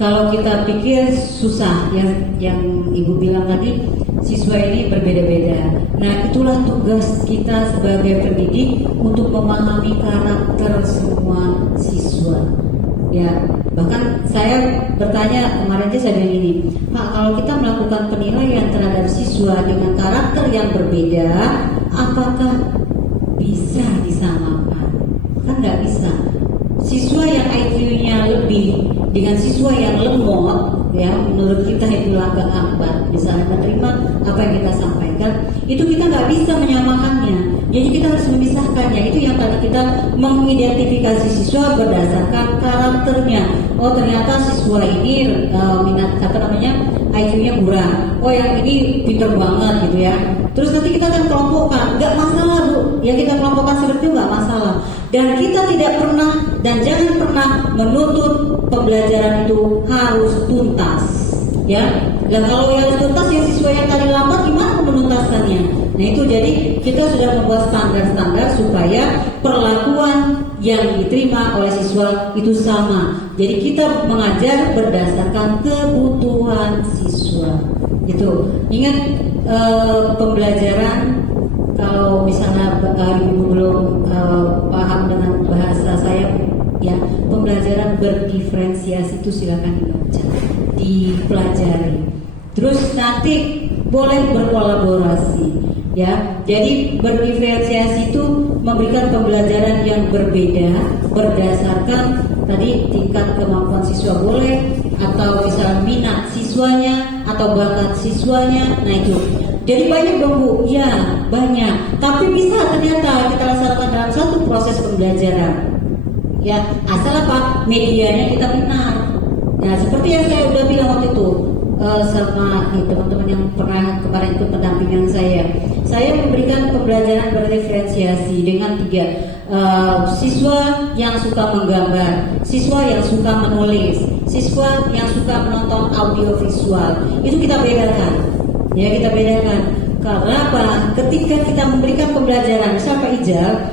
kalau kita pikir susah, yang Ibu bilang tadi, siswa ini berbeda-beda. Nah, itulah tugas kita sebagai pendidik untuk memahami karakter semua siswa. Ya, bahkan saya bertanya kemarin aja, saya bilang ini, Pak, kalau kita melakukan penilaian terhadap siswa dengan karakter yang berbeda, apakah bisa disamakan? Kan nggak bisa. Siswa yang IQ-nya lebih dengan siswa yang lemot, ya menurut kita itu agak lambat, misalnya menerima apa yang kita sampaikan, itu kita nggak bisa menyamakannya. Jadi kita harus memisahkannya. Itu yang tadi kita mengidentifikasi siswa berdasarkan karakternya. Oh, ternyata siswa ini minat IQ-nya kurang. Oh, yang ini pintar banget gitu ya. Terus nanti kita akan kelompokkan. Nggak masalah Bu, yang kita kelompokkan seperti itu nggak masalah. Dan kita tidak pernah dan jangan pernah menuntut pembelajaran itu harus tuntas. Ya, dan kalau yang tuntas yang siswa yang tadi lambat gimana menuntaskannya? Nah itu jadi kita sudah membuat standar-standar supaya perlakuan yang diterima oleh siswa itu sama. Jadi kita mengajar berdasarkan kebutuhan siswa. Itu ingat pembelajaran. Kalau misalnya ibu belum paham dengan bahasa saya, ya pembelajaran berdiferensiasi itu silakan dibaca, dipelajari. Terus nanti boleh berkolaborasi, ya. Jadi berdiferensiasi itu memberikan pembelajaran yang berbeda berdasarkan tadi tingkat kemampuan siswa boleh, atau misalnya minat siswanya atau bakat siswanya. Nah itu. Jadi banyak dong Bu, ya banyak. Tapi bisa ternyata kita laksanakan dalam satu proses pembelajaran. Ya, asal apa? Medianya kita benar. Nah, seperti yang saya udah bilang waktu itu sama teman-teman yang pernah kemarin ikut pendampingan saya memberikan pembelajaran berdiferensiasi dengan 3 siswa yang suka menggambar, siswa yang suka menulis, siswa yang suka menonton audiovisual. Itu kita bedakan. Ya, kita bedakan. Karena apa? Ketika kita memberikan pembelajaran, misal Pak Ijal,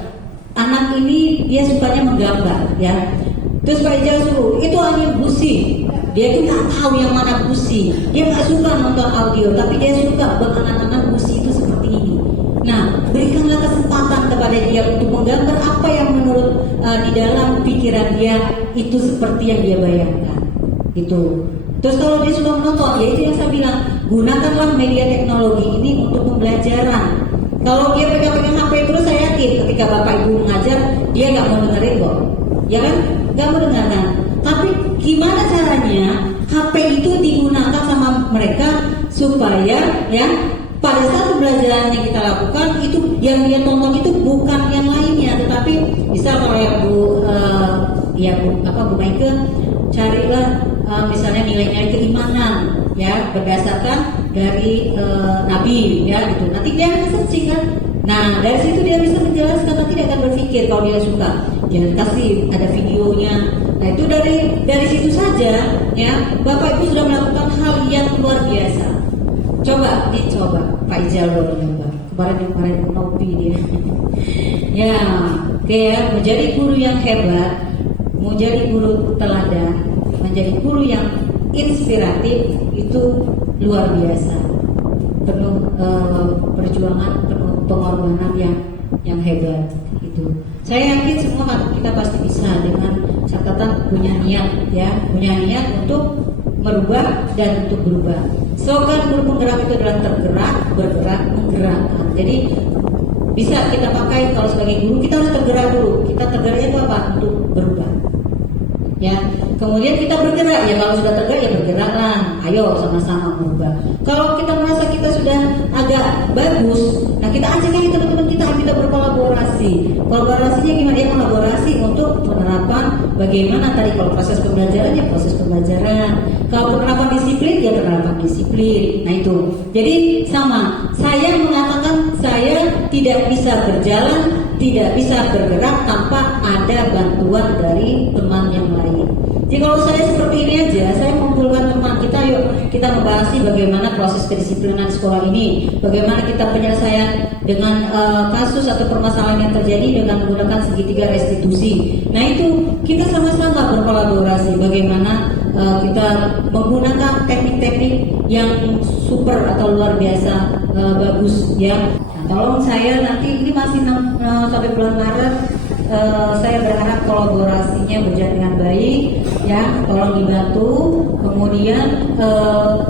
anak ini dia sukanya menggambar, ya. Terus Pak Ijal suruh, itu angin busi. Dia itu nggak tahu yang mana busi. Dia nggak suka nonton audio, tapi dia suka anak-anak busi itu seperti ini. Nah, berikanlah kesempatan kepada dia untuk menggambar apa yang menurut di dalam pikiran dia itu seperti yang dia bayangkan. Itu. Terus kalau dia sudah menonton, ya itu yang saya bilang, gunakanlah media teknologi ini untuk pembelajaran. Kalau dia pegang-pegang HP terus, saya yakin ketika Bapak Ibu mengajar, dia nggak mau dengerin kok, ya kan? Nggak mau dengarkan. Tapi gimana caranya HP itu digunakan sama mereka supaya ya pada saat pembelajaran yang kita lakukan itu yang dia tonton itu bukan yang lainnya, tetapi misal kalau yang Bu Maike carilah misalnya nilai-nilai keimanan ya berdasarkan dari Nabi ya gitu. Nanti dia akan searching kan. Nah dari situ dia bisa menjelaskan, nanti dia akan berpikir kalau dia suka. Jangan kasih ada videonya. Nah itu dari situ saja ya Bapak Ibu sudah melakukan hal yang luar biasa. Coba Pak Ijal baru nyoba. Kemarin ngopi dia. Ya, oke ya, menjadi guru yang hebat, menjadi guru teladan, menjadi guru yang inspiratif itu luar biasa, penuh perjuangan, penuh pengorbanan yang hebat. Itu saya yakin semua kita pasti bisa dengan catatan punya niat, ya, punya niat untuk merubah dan untuk berubah. Slogan guru penggerak itu adalah tergerak, bergerak, menggerakkan. Jadi bisa kita pakai kalau sebagai guru, kita harus tergerak dulu. Kita tergeraknya itu apa? Untuk berubah. Ya, kemudian kita bergerak, ya kalau sudah tergerak ya bergeraklah. Ayo sama-sama berubah. Kalau kita merasa kita sudah agak bagus, nah kita ajak lagi teman-teman kita berkolaborasi. Kolaborasinya gimana? Ya kolaborasi untuk penerapan bagaimana tadi kalau proses pembelajaran ya proses pembelajaran. Kalau penerapan disiplin ya penerapan disiplin. Nah itu. Jadi sama. Saya mengatakan saya tidak bisa berjalan, tidak bisa bergerak tanpa ada bantuan dari teman yang lain. Jadi kalau saya seperti ini aja, saya mengumpulkan teman kita, yuk kita membahas bagaimana proses kedisiplinan sekolah ini, bagaimana kita penyelesaian dengan kasus atau permasalahan yang terjadi dengan menggunakan segitiga restitusi. Nah itu kita sama-sama berkolaborasi bagaimana kita menggunakan teknik-teknik yang super atau luar biasa bagus, ya. Nah, tolong saya nanti ini masih sampai bulan Maret. Saya berharap kolaborasinya berjalan dengan baik, ya, tolong dibantu. Kemudian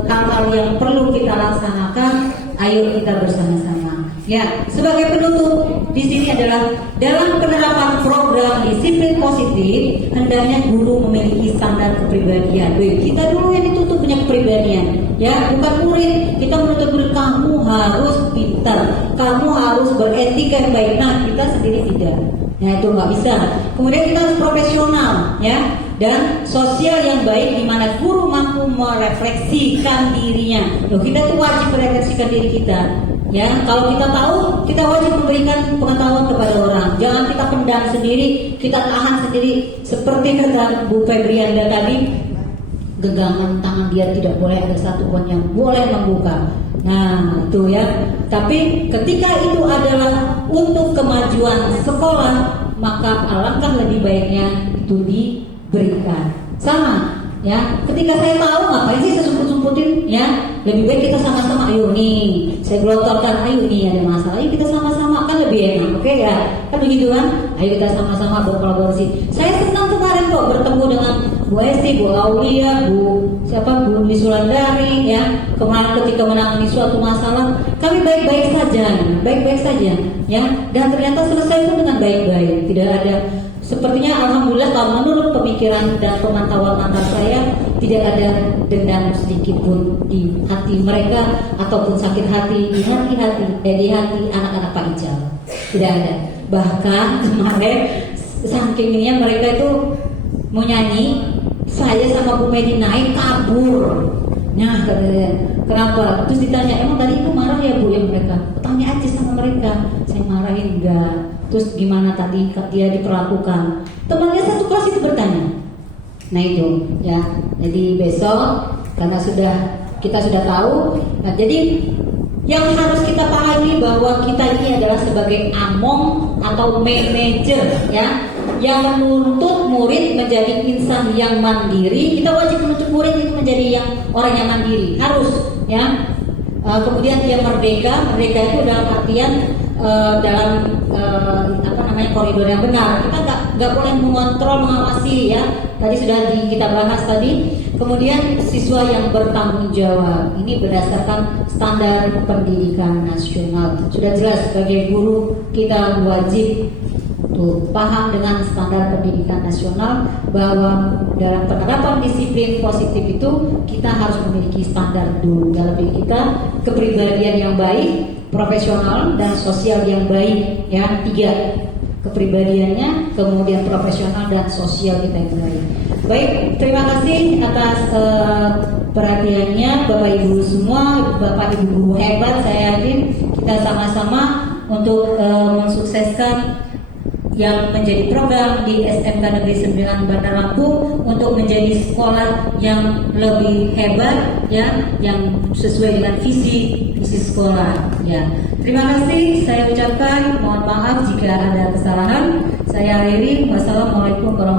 hal-hal yang perlu kita laksanakan, ayo kita bersama-sama. Ya, sebagai penutup di sini adalah dalam penerapan program disiplin positif, hendaknya guru memiliki standar kepribadian. Kita dulu yang ditutup punya kepribadian, ya, bukan murid. Kita menuntut murid kamu harus pintar, kamu harus beretika yang baik. Nah, kita sendiri tidak. Nah itu nggak bisa. Kemudian kita harus profesional, ya, dan sosial yang baik di mana guru mampu merefleksikan dirinya. Loh, kita tuh wajib merefleksikan diri kita, ya. Kalau kita tahu, kita wajib memberikan pengetahuan kepada orang. Jangan kita pendam sendiri, kita tahan sendiri. Seperti kata Bu Febrianda tadi, genggaman tangan dia tidak boleh ada satu pun yang boleh membuka. Nah itu ya. Tapi ketika itu adalah untuk kemajuan sekolah, maka alangkah lebih baiknya itu diberikan. Sama, ya. Ketika saya tahu ngapain sih saya sumput-sumputin, ya. Lebih baik kita sama-sama, ayo nih, saya gelontorkan, ayo nih ada masalah, ayo kita sama-sama, kan lebih enak, oke ya? Kan begitu kan? Ayo kita sama-sama berkolaborasi. Saya senang kemarin kok bertemu dengan Bu Esti, Bu Aulia, Bu Sulandari, ya. Kemarin ketika menangani suatu masalah, kami baik-baik saja, ya. Dan ternyata selesai pun dengan baik-baik, tidak ada. Sepertinya alhamdulillah kalau menurut pemikiran dan pemantauan mata saya tidak ada dendam sedikit pun di hati mereka ataupun sakit hati di hati anak-anak Pak Ical. Tidak ada. Bahkan kemarin saking ininya mereka itu mau nyanyi, saya sama Bu Medi naik kabur. Nah, kenapa? Terus ditanya, emang tadi Ibu marah ya Bu yang mereka? Tanya aja sama mereka. Saya marahin enggak. Terus gimana tadi dia diperlakukan? Temannya satu kelas itu bertanya. Nah itu, ya. Jadi besok karena kita sudah tahu. Nah, jadi yang harus kita pahami bahwa kita ini adalah sebagai among atau manajer, ya, yang menuntut murid menjadi insan yang mandiri. Kita wajib menuntut murid itu menjadi yang orang yang mandiri, harus, ya. Kemudian dia merdeka itu dalam artian dalam koridor yang benar. Kita nggak boleh mengontrol, mengawasi, ya. Tadi sudah kita bahas tadi. Kemudian siswa yang bertanggung jawab. Ini berdasarkan standar pendidikan nasional. Sudah jelas sebagai guru kita wajib paham dengan standar pendidikan nasional bahwa dalam penerapan disiplin positif itu kita harus memiliki standar dulu dalam diri kita, kepribadian yang baik, profesional dan sosial yang baik, ya. 3 kepribadiannya, kemudian profesional dan sosial kita yang baik. Baik, terima kasih atas perhatiannya Bapak Ibu semua, Bapak Ibu guru hebat. Saya yakin kita sama-sama untuk mensukseskan yang menjadi program di SMK Negeri 9 Bandar Lampung untuk menjadi sekolah yang lebih hebat, ya, yang sesuai dengan visi sekolah, ya. Terima kasih saya ucapkan, mohon maaf jika ada kesalahan. Saya akhiri. Wassalamualaikum warahmatullahi wabarakatuh.